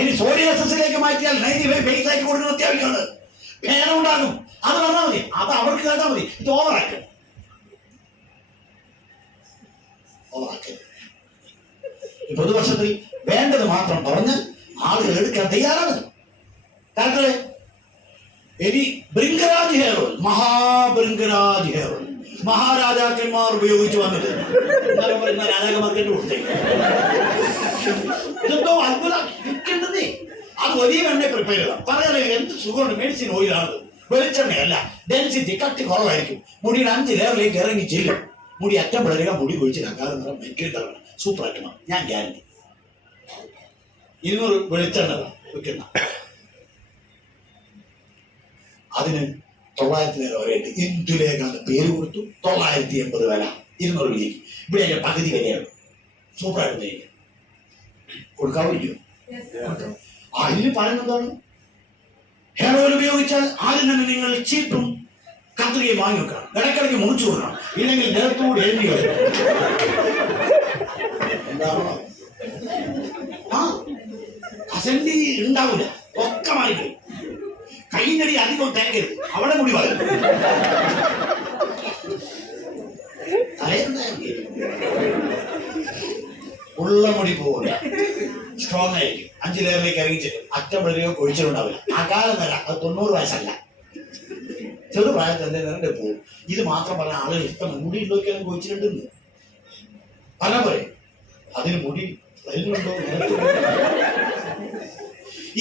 ഇനി സോറിയാസിസിലേക്ക് മാറ്റിയാൽ 95 ബേസ് ആയിട്ട് കൊടുക്കുന്ന അത്യാവശ്യമാണ്. ഭേദം ഉണ്ടാകും. അത് പറഞ്ഞാൽ മതി. അത് അവർക്ക് കേട്ടാൽ മതി. ഇത് ഓവറാക്കുക. പൊതുവർഷത്തിൽ വേണ്ടത് മാത്രം പറഞ്ഞ് ആളുകൾ എടുക്കാൻ തയ്യാറാണ്. കാരണം ഇനി ഭൃംഗരാജ് hair oil, Mahabhringraj hair oil മഹാരാജാക്കന്മാർ ഉപയോഗിച്ച് വന്നത് രാജാക്കന്മാർക്ക് കൊടുത്തേ. ഇതൊക്കെ അത്ഭുതേ. അത് വലിയ എണ്ണ പ്രിപ്പയർ ചെയ്താൽ പറയാൻ എന്ത് സുഖമുണ്ട്. മെഡിസിൻ ഓയിലാണത്, വെളിച്ചെണ്ണയല്ല. ഡെൻസിറ്റി കട്ടി കുറവായിരിക്കും. മുടിയുടെ 5 ലെയറിലേക്ക് ഇറങ്ങി ചെല്ലും. മുടി അറ്റം പിളരുക, മുടി കൊഴിച്ചില്ല, കാലം നിറം മെക്കിട്ടറണം. സൂപ്പറായിട്ട് മാറും, ഞാൻ ഗ്യാരണ്ടി. 200 വെളിച്ചെണ്ണ വെക്കുന്ന അതിന് 900 വരെയായിട്ട് ഇന്ദുലേഖ പേര് കൊടുത്തു. 980 വില, 200 വിലയ്ക്ക്. ഇവിടെ അതിന്റെ പകുതി വിലയാണ്. സൂപ്പറായിട്ട് തയ്ക്കുക. കൊടുക്കാവില്ലയോ? അതിന് പറയുന്നതാണ് ഹെയർ ഓയിൽ ഉപയോഗിച്ചാൽ ആദ്യം തന്നെ നിങ്ങൾ ചീപ്പും കത്രികയും വാങ്ങി വെക്കണം. ഇടയ്ക്കിടയ്ക്ക് മുറിച്ചു കൊടുക്കണം. ഇല്ലെങ്കിൽ നേരത്തോട് എഴുതി എന്താണോ കസണ്ടി ഉണ്ടാവില്ല, ഒക്കെ മാറിക്കളി. കൈഞ്ഞടി അധികം തേക്കരുത്, അവിടെ കൂടി വളരും. ഉള്ള മുടി പോകില്ല, സ്ട്രോങ് ആയിരിക്കും. 5 ലെയറിലേക്ക് ഇറങ്ങിച്ച് അറ്റം വളരെയോ കൊഴിച്ചിട്ടുണ്ടാവില്ല. ആ കാലം തന്നെ അത് 90 വയസ്സല്ല, ചെറുപ്രായത്തിൽ തന്നെ നിറഞ്ഞ പോകും. ഇത് മാത്രം പറഞ്ഞ ആളുകൾ ഇഷ്ടം. മുടി ഉണ്ടോക്കാനും കൊഴിച്ചിട്ടുണ്ടെന്ന് പറഞ്ഞ പോലെ അതിന് മുടി വരുന്നുണ്ടോ?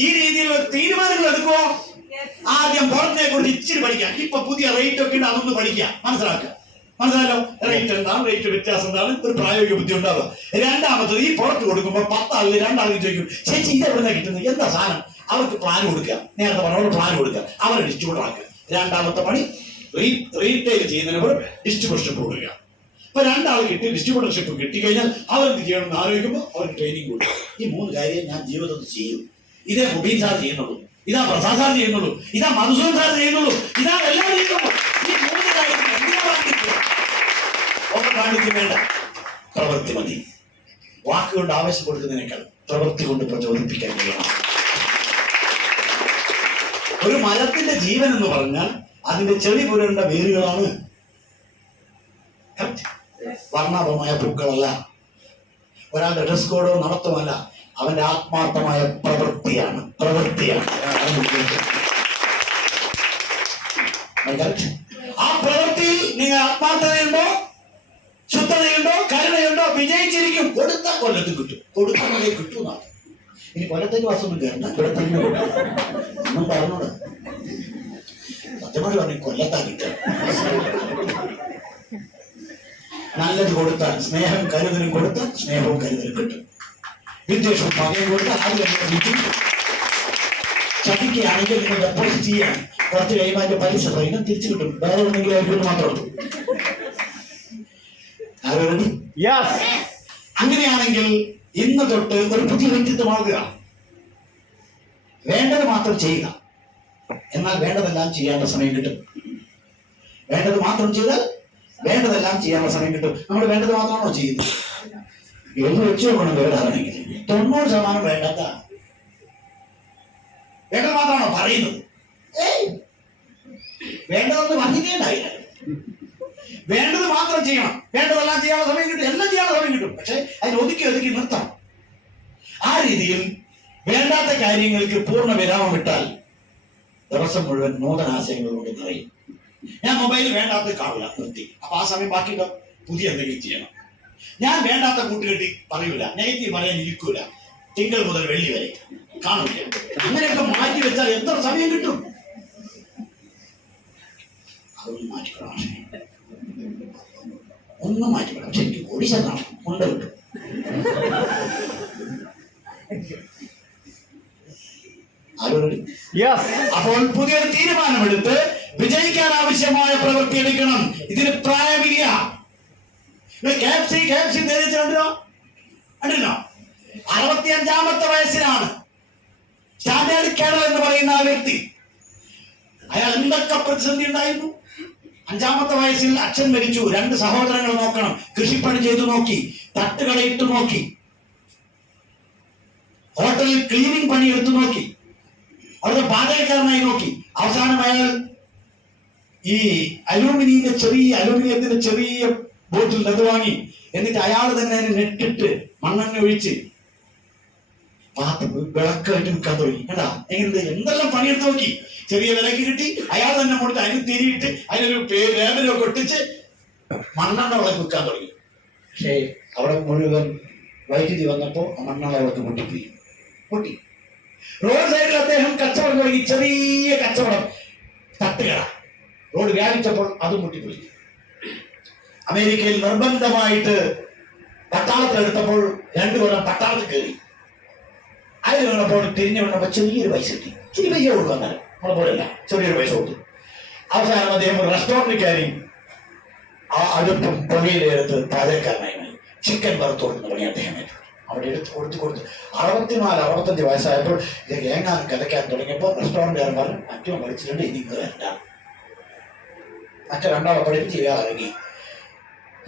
ഈ രീതിയിലുള്ള തീരുമാനങ്ങൾ എടുക്കുമോ? ആദ്യം പുറത്തെ കുറിച്ച് ഇച്ചിരി പഠിക്കാം. ഇപ്പൊ പുതിയ റേറ്റ് ഒക്കെ ഉണ്ട്, അതൊന്ന് പഠിക്കാം, മനസ്സിലാക്കുക. മനസ്സിലാലോ? റേറ്റ് എന്താണ്, റേറ്റ് വ്യത്യാസം എന്താണ്, ഒരു പ്രായോഗിക ബുദ്ധി ഉണ്ടാവുക. രണ്ടാമത്തത്, ഈ പുറത്ത് കൊടുക്കുമ്പോൾ 10 ആളുകൾ 2 ആളുകൾ ചോദിക്കും, ചേച്ചി ഇത് എവിടെ നിന്നാണ് കിട്ടുന്നത്, എന്താ സാധനം? അവർക്ക് പ്ലാൻ കൊടുക്കുക. നേരത്തെ പറഞ്ഞ പ്ലാൻ കൊടുക്കുക, അവരെ ഡിസ്ട്രിബ്യൂട്ടർ ആക്കുക. രണ്ടാമത്തെ പണി റീറ്റെയിൽ ചെയ്യുന്നതിന് ഡിസ്ട്രിബ്യൂട്ടർഷിപ്പ് കൊടുക്കുക. ഇപ്പൊ 2 ആൾ കിട്ടി, ഡിസ്ട്രിബ്യൂട്ടർഷിപ്പ് കിട്ടിക്കഴിഞ്ഞാൽ അവർക്ക് ചെയ്യണമെന്ന് ആലോചിക്കുമ്പോൾ അവർക്ക് ട്രെയിനിങ് കൊടുക്കും. ഈ 3 കാര്യം ഞാൻ ജീവിതത്തിൽ ചെയ്യും. ഇതേ മുബീൻ സാർ ചെയ്യുന്നുള്ളൂ, ഇതാ പ്രസാദ് സാർ ചെയ്യുന്നുള്ളൂ, ഇതാ മധുസൂദൻ സാർ ചെയ്യുന്നുള്ളൂ, ഇതാ എല്ലാം ചെയ്യുന്നുള്ളൂ. ഈ 3 കാര്യം ഒക്കെ കാണിക്കും. വേണ്ട, പ്രവൃത്തി മതി. വാക്കുകൊണ്ട് ആവശ്യം കൊടുക്കുന്നതിനേക്കാൾ പ്രവൃത്തി കൊണ്ട് പ്രചോദിപ്പിക്കാൻ കഴിയണം. ഒരു മരത്തിന്റെ ജീവൻ എന്ന് പറഞ്ഞാൽ അതിന്റെ ചെളി പുരണ്ട വേരുകളാണ്. വർണ്ണാഭമായ പൂക്കളല്ല, ഒരാളുടെ ഡ്രസ് കോഡോ നടത്തുമല്ല, അവന്റെ ആത്മാർത്ഥമായ പ്രവൃത്തിയാണ്. ആ പ്രവൃത്തിയിൽ നിങ്ങൾ ആത്മാർത്ഥതയുണ്ടോ, ശുദ്ധതയുണ്ടോ, കരുണയുണ്ടോ, വിജയിച്ചിരിക്കും. കൊടുത്ത കൊല്ലത്ത് കിട്ടും, കൊടുക്കുന്നതേ കിട്ടുന്നതാണ്. ഇനി കൊല്ലത്തേക്ക് വാസൊന്നും കയറണ്ട, ഇവിടെ തന്നെ ഒന്നും പറഞ്ഞോട്. സത്യമായി പറഞ്ഞു, കൊല്ലത്താ കിട്ടുക. നല്ലത് കൊടുത്താൽ സ്നേഹം കരുതലും കൊടുത്താൽ സ്നേഹവും കരുതലും കിട്ടും. വിദ്വേഷവും പകയും കൊടുത്താൽ അത് കിട്ടും. ചതിക്കുകയാണെങ്കിൽ നിങ്ങൾ ഡെപ്പോസിറ്റ് ചെയ്യാൻ കുറച്ച് കഴിയുമ്പോൾ അതിന്റെ പലിശ ഇനം തിരിച്ചു കിട്ടും. വേറെ എന്തെങ്കിലും ആയിരിക്കും മാത്രമേ. അങ്ങനെയാണെങ്കിൽ ഇന്ന് തൊട്ട് ഒരു പുതിയ വ്യക്തിത്വമാകുക. വേണ്ടത് മാത്രം ചെയ്യുക, എന്നാൽ വേണ്ടതെല്ലാം ചെയ്യാനുള്ള സമയം കിട്ടും. വേണ്ടത് മാത്രം ചെയ്താൽ വേണ്ടതെല്ലാം ചെയ്യാനുള്ള സമയം കിട്ടും. നമ്മൾ വേണ്ടത് മാത്രമാണോ ചെയ്യുന്നത്? എഴുതി വെച്ച് നോക്കണം. വേണ്ടാണെങ്കിൽ 90% വേണ്ടാത്ത വേണ്ടത് മാത്രമാണോ പറയുന്നത്? വേണ്ടതെന്ന് പറഞ്ഞിട്ടേണ്ടായില്ല. വേണ്ടത് മാത്രം ചെയ്യണം, വേണ്ടതെല്ലാം ചെയ്യാനുള്ള സമയം കിട്ടും, എല്ലാം ചെയ്യാനുള്ള സമയം കിട്ടും. പക്ഷെ അതിന് ഒതുക്കി നിർത്തണം. ആ രീതിയിൽ വേണ്ടാത്ത കാര്യങ്ങൾക്ക് പൂർണ്ണ വിരാമം വിട്ടാൽ ദിവസം മുഴുവൻ നൂതനാശയങ്ങൾ കൊണ്ട് നിറയും. ഞാൻ മൊബൈലിൽ വേണ്ടാത്ത കാണില്ല, നിർത്തി. അപ്പൊ ആ സമയം ബാക്കിയിട്ട് പുതിയ എന്തെങ്കിലും ചെയ്യണം. ഞാൻ വേണ്ടാത്ത കൂട്ടുകെട്ടി പറയൂല, നെഗറ്റീവ് പറയാൻ ഇരിക്കൂല. തിങ്കൾ മുതൽ വെള്ളി വരെ കാണൂല. അങ്ങനെയൊക്കെ മാറ്റി വെച്ചാൽ എത്ര സമയം കിട്ടും? അതൊന്നും മാറ്റിക്കൊള്ളാം, ഒന്നും മാറ്റിക്കൊള്ളാം. പക്ഷെ എനിക്ക് ഓടിച്ചെന്നാണ് കൊണ്ട് കിട്ടും. അപ്പോൾ പുതിയൊരു തീരുമാനമെടുത്ത് വിജയിക്കാൻ ആവശ്യമായ പ്രവൃത്തി എടുക്കണം. ഇതിന് പ്രായമില്ല. കണ്ടിരുന്നോ? 65-ാമത്തെ വയസ്സിലാണ് സ്റ്റാൻഡേർഡ് ബെർണാഡ് കേണൽ എന്ന് പറയുന്ന ആ വ്യക്തി, അയാൾ എന്തൊക്കെ പ്രതിസന്ധി ഉണ്ടായിരുന്നു. 5-ാമത്തെ വയസ്സിൽ അച്ഛൻ മരിച്ചു. 2 സഹോദരങ്ങൾ നോക്കണം. കൃഷിപ്പണി ചെയ്തു നോക്കി, തട്ടുകടയിട്ട് നോക്കി, ഹോട്ടലിൽ ക്ലീനിങ് പണി എടുത്തു നോക്കി, അവിടുത്തെ പാചകക്കാരനായി നോക്കി. അവസാനം അയാൾ ഈ അലൂമിനിയത്തിന്റെ ചെറിയ ബോട്ടിൽ അത് വാങ്ങി. എന്നിട്ട് അയാൾ തന്നെ അതിന് നെട്ടിട്ട് മണ്ണെണ്ണ ഒഴിച്ച് വിളക്കായിട്ട് വിൽക്കാൻ തുടങ്ങി. കേട്ടാ എങ്ങനെ എന്തെല്ലാം പണിയെടുത്ത് നോക്കി. ചെറിയ വിലക്ക് കിട്ടി. അയാൾ തന്നെ കൊടുത്ത് അതിന് തിരിയിട്ട് അതിനൊരു ലേബലൊക്കെ ഒട്ടിച്ച് മണ്ണെണ്ണ വിളക്ക് വിൽക്കാൻ തുടങ്ങി. പക്ഷേ അവിടെ മുഴുവൻ വൈദ്യുതി വന്നപ്പോ ആ മണ്ണെണ്ണ വിളക്ക് പൊട്ടി. റോഡ് സൈഡിൽ അദ്ദേഹം കച്ചവടം തുടങ്ങി. ചെറിയ കച്ചവടം, തട്ടുകട. റോഡ് വ്യാപിച്ചപ്പോൾ അതും പൊട്ടിപ്പോയി. അമേരിക്കയിൽ നിർബന്ധമായിട്ട് പട്ടാളത്തിലെടുത്തപ്പോൾ 2 കൊല്ലം പട്ടാളത്തിൽ കയറി. അതിൽ വീണപ്പോൾ തിരിഞ്ഞു വീണപ്പോൾ ചെറിയൊരു പൈസ കിട്ടി. ചെറിയ പൈസ കൊടുക്കാൻ നമ്മളെ പോലെയല്ല, ചെറിയൊരു പൈസ കൊടുത്തു. അവസാനം അദ്ദേഹം ഒരു റെസ്റ്റോറൻറ്റിൽ കയറി. ആ അടുപ്പും പുകയിലെടുത്ത് പാചകക്കാരനായി മാറി. ചിക്കൻ വറുത്ത് കൊടുക്കുന്ന പണി അദ്ദേഹം ഏറ്റു. അവിടെ എടുത്ത് കൊടുത്ത് 64-65 വയസ്സായപ്പോൾ ഇത് കേങ്ങാൻ കിതയ്ക്കാൻ തുടങ്ങിയപ്പോൾ റെസ്റ്റോറൻറ്റുകാരൻ പറഞ്ഞു, മറ്റോ പഠിച്ചിട്ടുണ്ട്, ഇനി ഇങ്ങ് വരണ്ട. മറ്റേ 2-ആളെ പഠിപ്പിച്ച് ഇയാൾ ഇറങ്ങി.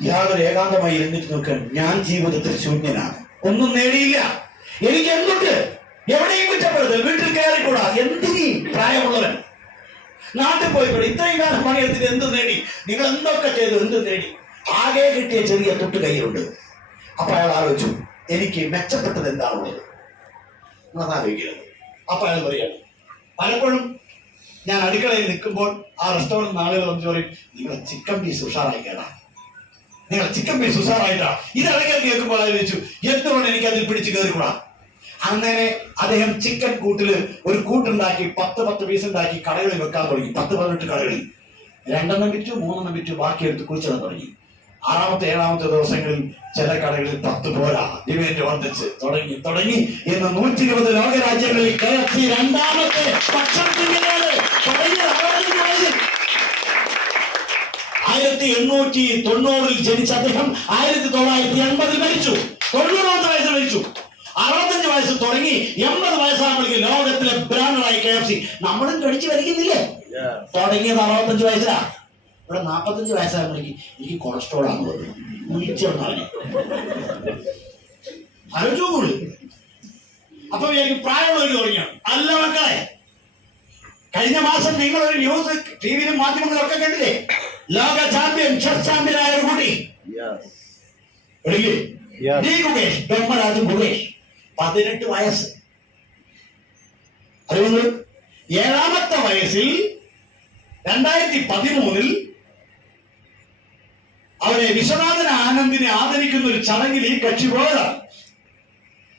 ഇയാളൊരു ഏകാന്തമായി ഇരുന്നിട്ട് നോക്കാൻ, ഞാൻ ജീവിതത്തിൽ ശൂന്യനാണ്, ഒന്നും നേടിയില്ല, എനിക്ക് എന്തുണ്ട്, എവിടെയും കുറ്റപ്പെടുത്തൽ, വീട്ടിൽ കയറിക്കൂടാ, എന്തിനീ പ്രായമുള്ളവൻ, നാട്ടിൽ പോയിക്കൂടെ, ഇത്രയും കാലം പണിയെടുത്തിട്ട് എന്ത് നേടി, നിങ്ങൾ എന്തൊക്കെ ചെയ്തു, എന്ത് നേടി, ആകെ കിട്ടിയ ചെറിയ തൊട്ട് കയ്യിലുണ്ട്. അപ്പൊ അയാൾ ആലോചിച്ചു, എനിക്ക് മെച്ചപ്പെട്ടത് എന്താണുള്ളത് എന്നാലോചിക്കുന്നത്. അപ്പൊ അയാൾ പറയാണ്, പലപ്പോഴും ഞാൻ അടുക്കളയിൽ നിൽക്കുമ്പോൾ ആ റെസ്റ്റോറൻറ്റ് ആളുകൾ വന്ന് പറയും, നിങ്ങളെ ചിക്കൻ പീസ് ഉഷാറായി കേടാ, നിങ്ങളെ ചിക്കൻ പീസ് ഉഷാറായിട്ടാ. ഇടയ്ക്ക് കേൾക്കുമ്പോൾ ആലോചിച്ചു, എന്തുകൊണ്ട് എനിക്ക് അതിൽ പിടിച്ച് കയറിക്കൂടാ. അങ്ങനെ അദ്ദേഹം ചിക്കൻ കൂട്ടില് ഒരു കൂട്ടുണ്ടാക്കി 10 പീസ് ഉണ്ടാക്കി കടകളിൽ വെക്കാൻ തുടങ്ങി. 10-18 കടകളിൽ 2 വിറ്റു, 3 വിറ്റു, ബാക്കി എടുത്ത് കുഴിച്ചിടാൻ തുടങ്ങി. 6-ാമത്തെ 7-ാമത്തെ ദിവസങ്ങളിൽ ചില കടകളിൽ 10 പോരാ, ഡിമാൻഡ് വർദ്ധിച്ച് തുടങ്ങി. ഇന്ന് 120 ലോകരാജ്യങ്ങളിൽ KFC 2-ാമത്തെ ഭക്ഷണത്തിന്റെ 1890 ജനിച്ച അദ്ദേഹം 1980 മരിച്ചു. 90 വയസ്സിൽ മരിച്ചു. 65 വയസ്സ് തുടങ്ങി 80 വയസ്സാകുമ്പോഴേക്ക് ലോകത്തിലെ ബ്രാൻഡായി KFC. നമ്മളും കടിച്ചു വരയ്ക്കുന്നില്ലേ? തുടങ്ങിയത് 65 വയസ്സിലാ. ഇവിടെ 45 വയസ്സാകുമ്പോഴേക്ക് എനിക്ക് കൊളസ്ട്രോൾ ആണുള്ളത്, ആലോചിച്ചോളൂ. അപ്പൊ എനിക്ക് പ്രായമുള്ളവർ തുടങ്ങിയാണ്. അല്ല മക്കളെ, കഴിഞ്ഞ മാസം നിങ്ങളൊരു ന്യൂസ് ടിവിയിലും മാധ്യമങ്ങളിലൊക്കെ കണ്ടില്ലേ? ലോക ചാമ്പ്യൻ, ചെസ് ചാമ്പ്യനായ ഒരു കുട്ടി ഗുകേഷ്, ബ്രഹ്മരാജ് ഗുകേഷ്, 18 വയസ്സ്. അതുകൊണ്ട് 7-ാമത്തെ വയസ്സിൽ 2013 അവരെ വിശ്വനാഥൻ ആനന്ദിനെ ആദരിക്കുന്ന ഒരു ചടങ്ങിൽ ഈ കക്ഷി പോയതാണ്.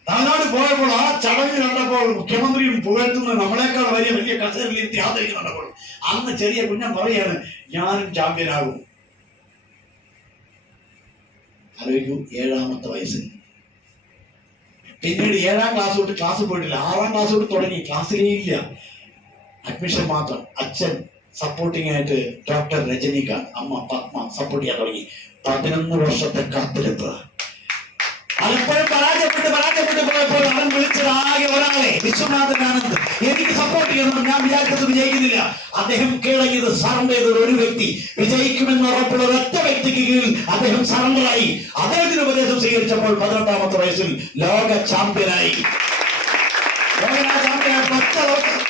തമിഴ്നാട് പോയപ്പോൾ ആ ചടങ്ങ് കണ്ടപ്പോൾ മുഖ്യമന്ത്രിയും പുകഴ്ത്തുന്ന നമ്മളെക്കാൾ വലിയ കസേരയിലെത്തി ആദരിക്കുന്നുണ്ടപ്പോൾ അന്ന് ചെറിയ കുഞ്ഞൻ പറയാണ്, ഞാനും ചാമ്പ്യനാകും. ആലോചിക്കൂ, 7-ാമത്തെ വയസ്സിൽ. പിന്നീട് 7-ാം ക്ലാസ് തൊട്ട് ക്ലാസ് പോയിട്ടില്ല. 6-ാം ക്ലാസ് തൊട്ട് തുടങ്ങി, ക്ലാസ്സിലേ ഇല്ല, അഡ്മിഷൻ മാത്രം. അച്ഛൻ സപ്പോർട്ടിംഗ് ആയിട്ട് ഡോക്ടർ രജനീകാന്ത്, അമ്മ പത്മ സപ്പോർട്ട് ചെയ്യാൻ തുടങ്ങി. 11 വർഷത്തെ കാത്തിരിപ്പ്. പലപ്പോഴും പരാജയപ്പെട്ട് പോയപ്പോൾ അവൻ വിളിച്ചത് ആകെ ഒരാളെ, വിശ്വനാഥൻ ആനന്ദ്. എനിക്ക് സപ്പോർട്ട് ചെയ്യണം, ഞാൻ വിചാരിച്ചത് വിജയിക്കുന്നില്ല. അദ്ദേഹം കീഴടങ്ങിയത്, സറണ്ടർ ചെയ്തത് ഒരു വ്യക്തി. വിജയിക്കുമെന്ന് ഉറപ്പുള്ള ഒരൊറ്റ വ്യക്തിക്ക് കീഴിൽ അദ്ദേഹം സറണ്ടറായി. അദ്ദേഹത്തിന് ഉപദേശം സ്വീകരിച്ചപ്പോൾ 18-ാമത്തെ വയസ്സിൽ ലോക ചാമ്പ്യനായി. ഒറ്റ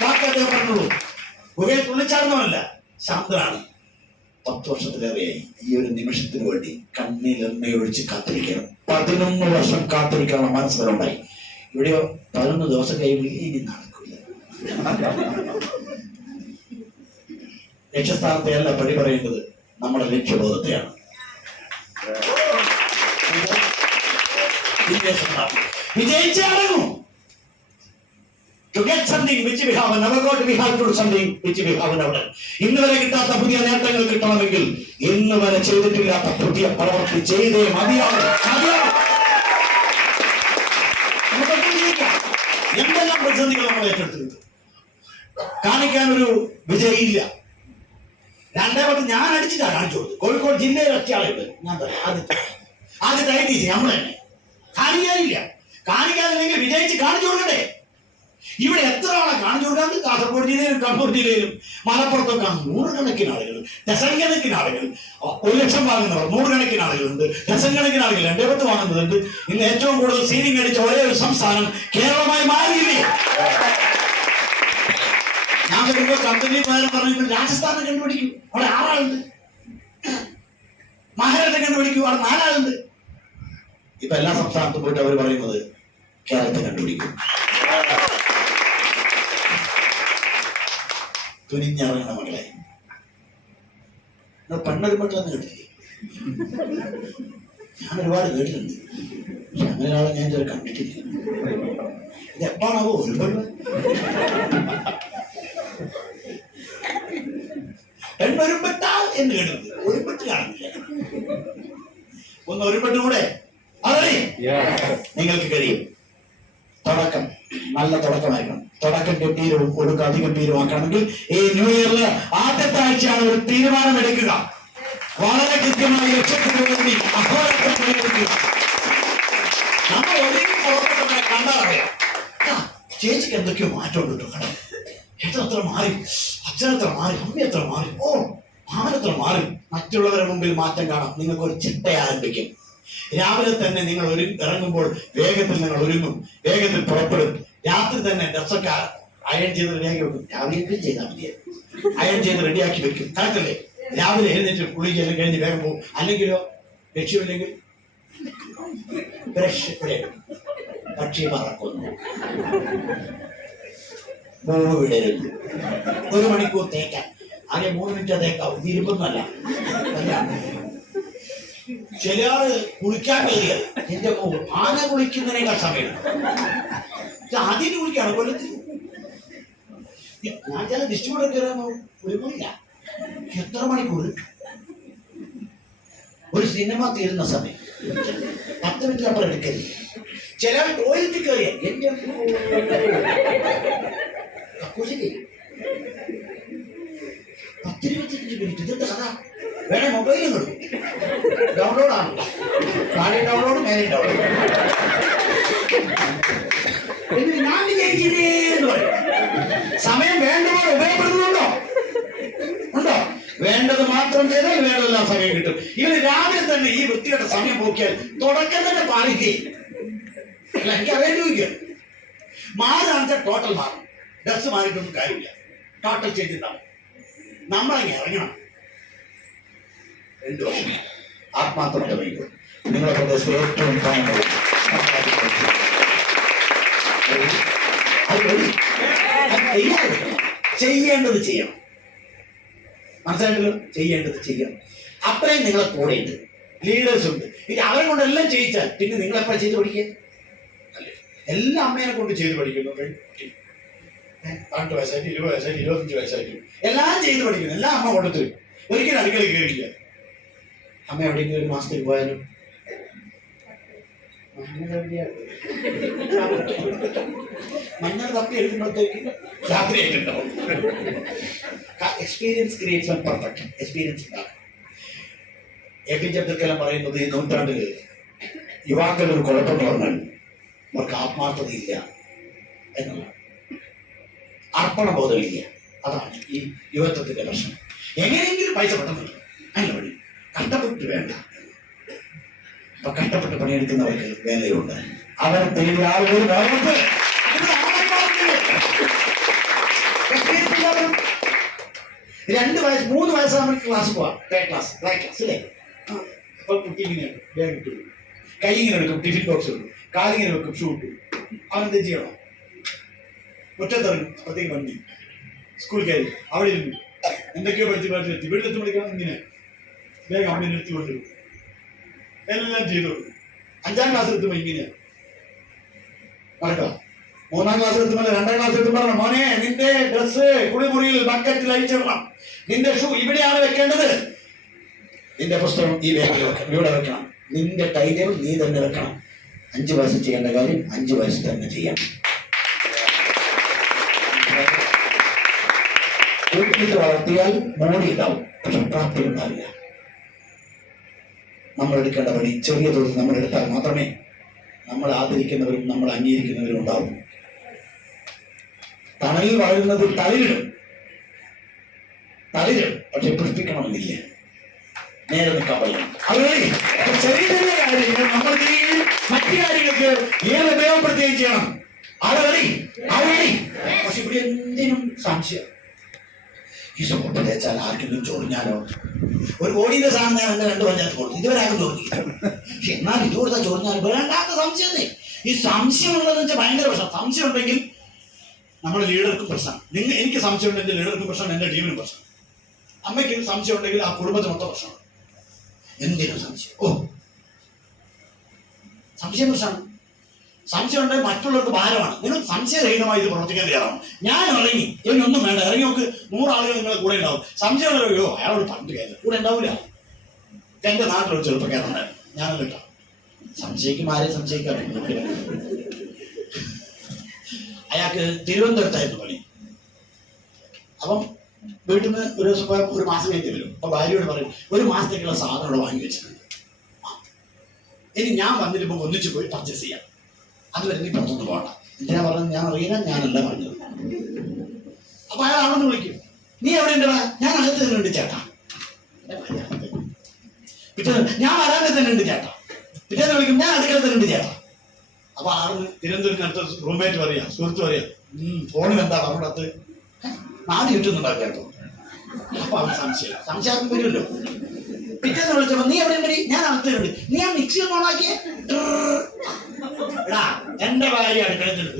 വാക്ക് അദ്ദേഹം പറഞ്ഞുള്ളൂ. ഗുഹയെ തുള്ളിച്ചാടുന്നവനല്ല, ശാന്തനാണ്. 10 വർഷത്തിലേറെയായി ഈ ഒരു നിമിഷത്തിന് വേണ്ടി കണ്ണിൽ എണ്ണയൊഴിച്ച് കാത്തിരിക്കണം. 11 വർഷം കാത്തിരിക്കാനുള്ള മനസ്സിലുണ്ടായി. ഇവിടെയോ 11 ദിവസം കഴിയുമ്പോൾ ഇനി നടക്കില്ല. ലക്ഷ്യസ്ഥാനത്തെ അല്ല പടി പറയുന്നത്, നമ്മുടെ ലക്ഷ്യബോധത്തെയാണ്. വിജയിച്ചേ അടങ്ങൂ. To get something which we have never got, we have to do something which we have never done. ഇന്ന് വരെ കിട്ടാത്ത പുതിയ നേട്ടങ്ങൾ കിട്ടണമെങ്കിൽ ഇന്ന് വരെ ചെയ്തിട്ടില്ലാത്ത പുതിയ പ്രവൃത്തി ചെയ്തേ മതിയാവും. എന്തെല്ലാം പ്രതിസന്ധികൾ നമ്മൾ ഏറ്റെടുത്തിട്ടുണ്ട്. കാണിക്കാൻ ഒരു വിജയില്ല. 2-ാമത് ഞാൻ അടിച്ചിട്ടാ കാണിച്ചു കൊടുത്തു. കോഴിക്കോട് ജില്ലയിൽ ഒറ്റയാളുണ്ട്. ഞാൻ ആദ്യത്തെ IT നമ്മൾ തന്നെ കാണിക്കാനില്ല. കാണിക്കാനില്ലെങ്കിൽ വിജയിച്ച് കാണിച്ചു കൊടുക്കണ്ടേ? ഇവിടെ എത്ര ആളെ കാണിച്ചു കൊടുക്കാണ്ട്? കാസർഗോഡ് ജില്ലയിലും കണ്ണൂർ ജില്ലയിലും മലപ്പുറത്തൊക്കെ നൂറുകണക്കിന് ആളുകൾ, ഡസൻകണക്കിന് ആളുകൾ, 1,00,000 വാങ്ങുന്നവർ നൂറുകണക്കിന് ആളുകളുണ്ട്, ഡസൻകണക്കിന് ആളുകൾ 210 വാങ്ങുന്നതുണ്ട്. ഇന്ന് ഏറ്റവും കൂടുതൽ സീലിംഗ് അടിച്ച ഒരേ ഒരു സംസ്ഥാനം കേരളമായി മാറിയില്ലേ? ഞാൻ വരുമ്പോൾ കമ്പനി പറഞ്ഞു രാജസ്ഥാനെ കണ്ടുപിടിക്കും, അവിടെ 6 ആളുണ്ട്. മഹാരാഷ്ട്ര കണ്ടുപിടിക്കും, അവിടെ 4 ആളുണ്ട്. ഇപ്പൊ എല്ലാ സംസ്ഥാനത്തും പോയിട്ട് അവർ പറയുന്നത് കേരളത്തെ കണ്ടുപിടിക്കും. തുനിഞ്ഞിറങ്ങണ മകളെ. പെണ്ണൊരുപെട്ടെന്ന് കേട്ടില്ലേ? ഞാൻ ഒരുപാട് കേട്ടിട്ടുണ്ട്, പക്ഷെ അങ്ങനെ ഒരാളെ ഞാൻ ഇതുവരെ കണ്ടിട്ടില്ല. ഇത് എപ്പാണാവോ ഒരു പെണ്ണ്? പെണ്ണൊരുപെട്ടാൽ എന്ന് കേട്ടത് ഒരുപെട്ട് കാണുന്നില്ല. ഒന്ന് ഒരുപെട്ടുകൂടെ? അതെ, നിങ്ങൾക്ക് കഴിയും. തുടക്കം നല്ല തുടക്കമായിരിക്കണം. തുടക്കം ഗംഭീരവും ഒടുക്കം അതിഗംഭീരമാക്കണമെങ്കിൽ ഈ ന്യൂ ഇയറില് ആദ്യത്തെ ആഴ്ചയാണ് ഒരു തീരുമാനമെടുക്കുക. വളരെ കൃത്യമായി ലക്ഷ്യത്തിന് വേണ്ടി അഹോരാത്രം പണിയെടുക്കുക. നമ്മൾ ഒതുങ്ങി പുറപ്പെട്ട കണ്ടാൽ അറിയാം, ചേച്ചിക്ക് എന്തൊക്കെയോ മാറ്റം ഉണ്ട് കേട്ടോ. ഏട്ടത്ര മാറി, അച്ഛനത്ര മാറി, അമ്മയത്ര മാറി, ഓ മാമനത്ര മാറി. മറ്റുള്ളവരുടെ മുമ്പിൽ മാറ്റം കാണാം. നിങ്ങൾക്കൊരു ചിട്ട ആരംഭിക്കും. രാവിലെ തന്നെ നിങ്ങൾ ഇറങ്ങുമ്പോൾ വേഗത്തിൽ നിങ്ങൾ ഒരുങ്ങും, വേഗത്തിൽ പുറപ്പെടും. രാത്രി തന്നെ ഡ്രസ്സൊക്കെ അയൺ ചെയ്ത് റെഡിയാക്കി വെക്കും. രാവിലെ ചെയ്താൽ മതി, അയൺ ചെയ്ത് റെഡിയാക്കി വെക്കും. കറക്റ്റല്ലേ? രാവിലെ എഴുന്നേറ്റ് കുളിക്കെല്ലാം കഴിഞ്ഞ് വേഗം പോകും. അല്ലെങ്കിലോ ലക്ഷ്യമില്ലെങ്കിൽ ബ്രഷ് പക്ഷി പറക്കുന്നു, മൂവ് വിടരുത്. 1 മണിക്കൂർ തേക്കാൻ, ആകെ 3 മിനിറ്റ് തേക്കാം. തിരുമ്പൊന്നല്ല. ചില ആള് കുളിക്കാൻ കയറിയാൽ എന്റെ ആന കുളിക്കുന്നതിനേക്കാൾ സമയം ആദ്യം കുളിക്കാണ് കൊല്ലത്തിൽ. ഞാൻ ചില ഡിസ്ട്രിബ്യൂട്ടർ കയറാൻ ഒരുമില്ല. എത്ര മണിക്കൂർ? ഒരു സിനിമ തീരുന്ന സമയം 10 മിനിറ്റ് അപ്പുറം എടുക്കരുത്. ചില ടോയ്ലറ്റിൽ കയറിയാൽ എന്റെ കക്കൂശില്ലേ 10-25 മിനിറ്റ്. ഇതെന്താ കഥ? വേണേ മൊബൈലും കിട്ടും, ഡൗൺലോഡാണ്. താഴെ ഡൗൺലോഡ്, മേലെ ഡൗൺലോഡ്. ഞാൻ വിജയിച്ചില്ലേ എന്ന് പറയും. സമയം വേണ്ടപോലെ ഉപയോഗപ്പെടുത്തുന്നുണ്ടോ? ഉണ്ടോ? വേണ്ടത് മാത്രം ചെയ്താൽ വേണ്ടതെല്ലാം സമയം കിട്ടും. ഇവര് രാവിലെ തന്നെ ഈ വൃത്തികെട്ട സമയം പോക്കിയാൽ തുടക്കം തന്നെ പാലിക്കേ. അല്ല, എനിക്ക് അറിയാൻ ചോദിക്കുക. മാറാണെച്ചാൽ ടോട്ടൽ മാറും. ഡ്രസ് മാറിയിട്ടൊന്നും കാര്യമില്ല. ടോട്ടൽ ചെയ്തിട്ടുണ്ടാവും. നമ്മളങ്ങനെ ഇറങ്ങണം. 2 വർഷം ആത്മാർത്ഥമായിട്ട് വൈകും. നിങ്ങളെ പ്രദേശത്ത് ഏറ്റവും ചെയ്യേണ്ടത് ചെയ്യണം. മനസ്സിലായിട്ടല്ലോ? ചെയ്യേണ്ടത് ചെയ്യണം. അത്രയും നിങ്ങളെ കൂടെ ഉണ്ട്, ലീഡേഴ്സ് ഉണ്ട്. ഇനി അവരെ കൊണ്ടെല്ലാം ചെയ്യിച്ചാൽ പിന്നെ നിങ്ങൾ എപ്പോഴാണ് ചെയ്ത് പഠിക്കുക? എല്ലാ അമ്മേനെ കൊണ്ട് ചെയ്ത് പഠിക്കുന്നു. 18 വയസ്സായിട്ട് 20 വയസ്സായിട്ട് 25 വയസ്സായിട്ടും എല്ലാം ചെയ്ത് പഠിക്കുന്നു. എല്ലാം അമ്മ കൊണ്ടുത്തരും. ഒരിക്കലും അടുക്കളയിൽ കയറിയില്ല. അമ്മ എവിടെയെങ്കിലും ഒരു മാസത്തേക്ക് പോയാലും മഞ്ഞൾ തപ്പി എടുക്കുമ്പോഴത്തേക്ക് രാത്രി ആയിട്ടുണ്ടാവും. Experience creates an perfection. Experience ഉണ്ടാകും. APJ അബ്ദുൽ കലാം പറയുന്നത് ഈ നൂറ്റാണ്ടില് യുവാക്കളുടെ ഒരു കുഴപ്പം പറഞ്ഞാൽ അവർക്ക് ആത്മാർത്ഥതയില്ല എന്നുള്ളതാണ്. അർപ്പണബോധമില്ല. അതാണ് ഈ യുവത്വത്തിന്റെ പ്രശ്നം. എങ്ങനെയെങ്കിലും പൈസ പെട്ടെന്ന് നല്ല വഴി, കഷ്ടപ്പെട്ട് വേണ്ട. അപ്പൊ കഷ്ടപ്പെട്ട് പണിയെടുക്കുന്നവർക്ക് വേലയുണ്ട്. അവർ തേടി ആളുകൾ 2 വയസ്സ് 3 വയസ്സാകുമ്പോൾ ക്ലാസ് പോവാം. ക്ലാസ് അല്ലേ? അപ്പൊ കുട്ടി ഇങ്ങനെയാണ്, വേഗം ഇട്ടു, കൈ ഇങ്ങനെ എടുക്കും, ടിഫിൻ ബോക്സ് എടുക്കും, കാലിങ്ങനെ വെക്കും, ഷൂ ഇട്ടു. അവനെന്ത് ചെയ്യണം? മുറ്റത്തിറങ്ങും, അപ്പത്തേക്ക് വണ്ടി, സ്കൂൾ കയറി അവിടെ ഇരുന്നു എന്തൊക്കെയോ പഠിച്ച് വീട്ടിലെത്തി പഠിക്കണം. ഇങ്ങനെ വേഗം അമ്മ നിർത്തി കൊണ്ടുവരും, എല്ലാം ചെയ്തു കൊടുക്കും. 5ാം ക്ലാസ്സിൽ എത്തുമ്പോൾ ഇങ്ങനെയാണ് നടക്കാം. 3ാം ക്ലാസ്സിൽ എത്തുമ്പോൾ 2ാം ക്ലാസ്സിൽ എത്തുമ്പോൾ മോനെ നിന്റെ ഡ്രസ്സ് കുളിമുറിയിൽ ബക്കറ്റിൽ അഴിച്ചിടണം, നിന്റെ ഷൂ ഇവിടെയാണ് വെക്കേണ്ടത്, നിന്റെ പുസ്തകം ഈ ബാഗിൽ വെക്കണം, ഇവിടെ വെക്കണം, നിന്റെ ടൈം ടേബിൾ നീ തന്നെ വെക്കണം. 5 വയസ്സിൽ ചെയ്യേണ്ട കാര്യം 5 വയസ്സിൽ തന്നെ ചെയ്യണം. വീട്ടിൽ വളർത്തിയാൽ മോടി ഉണ്ടാവും, പക്ഷെ പ്രാപ്തി ഉണ്ടാവില്ല. നമ്മൾ എടുക്കേണ്ട പണി ചെറിയ തോതിൽ നമ്മൾ എടുത്താൽ മാത്രമേ നമ്മൾ ആദരിക്കുന്നവരും നമ്മൾ അംഗീകരിക്കുന്നവരും ഉണ്ടാവും. തണലിൽ വളരുന്നത് തളിരിടും, പക്ഷെ പുഷ്പിക്കണമെന്നില്ല, നേരെ നിൽക്കാൻ പറ്റും. അതുവഴി ചെറിയ ചെറിയ കാര്യങ്ങൾ നമ്മൾ ചെയ്യുകയും മറ്റു കാര്യങ്ങൾക്ക് ഏത് ഉപയോഗപ്പെടുത്തുകയും ചെയ്യണം. അതുവഴി പക്ഷെ ഇവിടെ എന്തിനും സംശയം. ഈ സോപ്പ് തേച്ചാൽ ആർക്കെങ്കിലും ചൊറിഞ്ഞാലോ? ഒരു കോടിയുടെ സാധനം ഞാൻ എന്നെ 2 പഞ്ചായത്ത് കൊടുത്തു, ഇതുവരെ ആരും ചോദിക്കില്ല. പക്ഷെ എന്നാൽ ഇത് കൊടുത്താൽ ചൊറിഞ്ഞാൽ വേണ്ടാത്ത സംശയം. ഈ സംശയമുള്ളതെന്ന് വെച്ചാൽ ഭയങ്കര പ്രശ്നം. സംശയം ഉണ്ടെങ്കിൽ നമ്മുടെ ലീഡർക്കും പ്രശ്നം. എനിക്ക് സംശയം ഉണ്ടെങ്കിൽ ലീഡർക്കും പ്രശ്നം, എന്റെ ടീമിനും പ്രശ്നം. അമ്മയ്ക്ക് സംശയം ഉണ്ടെങ്കിൽ ആ കുടുംബത്തിന് മൊത്തം പ്രശ്നമാണ്. എന്തിനും സംശയം. സംശയം പ്രശ്നമാണ്. സംശയം ഉണ്ടെങ്കിൽ മറ്റുള്ളവർക്ക് ഭാരമാണ്. നിങ്ങൾ സംശയരഹിതമായി ഇത് പ്രവർത്തിക്കാൻ തയ്യാറാണ്. ഞാൻ ഇറങ്ങി, ഇവനൊന്നും വേണ്ട, ഇറങ്ങി നോക്ക്, 100 ആളുകൾ നിങ്ങളെ കൂടെ ഉണ്ടാവും. സംശയമുള്ളവരോ അയാളോട് പണ്ട് കയറി കൂടെ ഉണ്ടാവില്ല. എന്റെ നാട്ടിലൊരു ചെറുപ്പക്കാരുണ്ടായിരുന്നു, ഞാനത് കേട്ടോ. സംശയിക്കും, ആരെയും സംശയിക്കാൻ. അയാൾക്ക് തിരുവനന്തപുരത്തായിരുന്നു പണി. അപ്പം വീട്ടിൽ നിന്ന് ഒരു ദിവസം പോയാൽ 1 മാസം കഴിഞ്ഞ് വരും. അപ്പൊ ഭാര്യയോട് പറയും, 1 മാസത്തേക്കുള്ള സാധനം അവിടെ വാങ്ങി വെച്ചിട്ടുണ്ട്, ഇനി ഞാൻ വന്നിട്ട് ഒന്നിച്ച് പോയി പർച്ചേസ് ചെയ്യാം, അതുവരെ നീ പുറത്തൊന്നും പോകണ്ട. എന്തിനാ പറഞ്ഞത്? ഞാൻ അറിയില്ല, ഞാനല്ല പറഞ്ഞത്. അപ്പൊ അയാൾ ആളൊന്ന് വിളിക്കും, നീ എവിടെ ഉണ്ടടാ? ഞാൻ അകത്ത് തന്നെ ഉണ്ട് ചേട്ടാ. പിറ്റേന്ന് ഞാൻ വരാതെ തന്നെ ഉണ്ട് ചേട്ടാ. പിറ്റേന്ന് വിളിക്കും, ഞാൻ അടുക്കള തന്നെ ഉണ്ട് ചേട്ടാ. അപ്പൊ ആള് തിരുവനന്തപുരത്ത് റൂംമേറ്റ് പറയാ, സുഹൃത്ത് പറയാ, ഫോണിൽ എന്താ പറഞ്ഞത്? നാട് കിട്ടുന്നുണ്ടാവും ചേട്ടോ. അപ്പൊ അവൻ സംശയം വരുമല്ലോ. പിറ്റേന്ന് വിളിച്ചപ്പോ, നീ എവിടെ ഉണ്ട്? ഞാൻ അകത്തുണ്ട്. നീ ആ മിക്സി ഒന്ന് ഓണാക്കിയേ. എന്റെ ഭാര്യ അടുക്കളത്തിലുണ്ട്.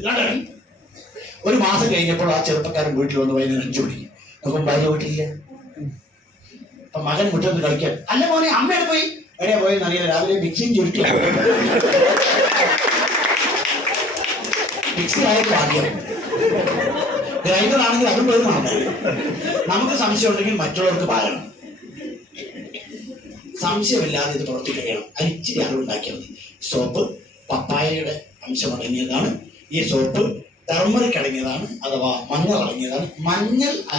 1 മാസം കഴിഞ്ഞപ്പോൾ ആ ചെറുപ്പക്കാരൻ വീട്ടിൽ വന്ന് വൈകുന്നേരം 5 മണിക്ക് നോക്കുമ്പോൾ ഭാര്യ വീട്ടിലില്ല. അപ്പൊ മകൻ മുറ്റത്ത് കളിക്കാൻ, അല്ല മോനെ അമ്മയുടെ പോയി. എവിടെയാ പോയെന്ന് അറിയാം, രാവിലെ മിക്സിയും ചുരുട്ടി. മിക്സി ആയപ്പോൾ ആദ്യം ഗ്രൈൻഡർ ആണെങ്കിൽ അതും പോയി നടന്നത്. നമുക്ക് സംശയം ഉണ്ടെങ്കിൽ മറ്റുള്ളവർക്ക് ഭാരം. സംശയമില്ലാതെ ഇത് പ്രവർത്തിക്കുകയാണ്. അരിച്ചിരി അറിവുണ്ടാക്കിയാൽ മതി. സോപ്പ് പപ്പായയുടെ അംശം അടങ്ങിയതാണ്. ഈ സോപ്പ് ടർമറിക് അടങ്ങിയതാണ്, അഥവാ മഞ്ഞൾ അടങ്ങിയതാണ്. മഞ്ഞൾ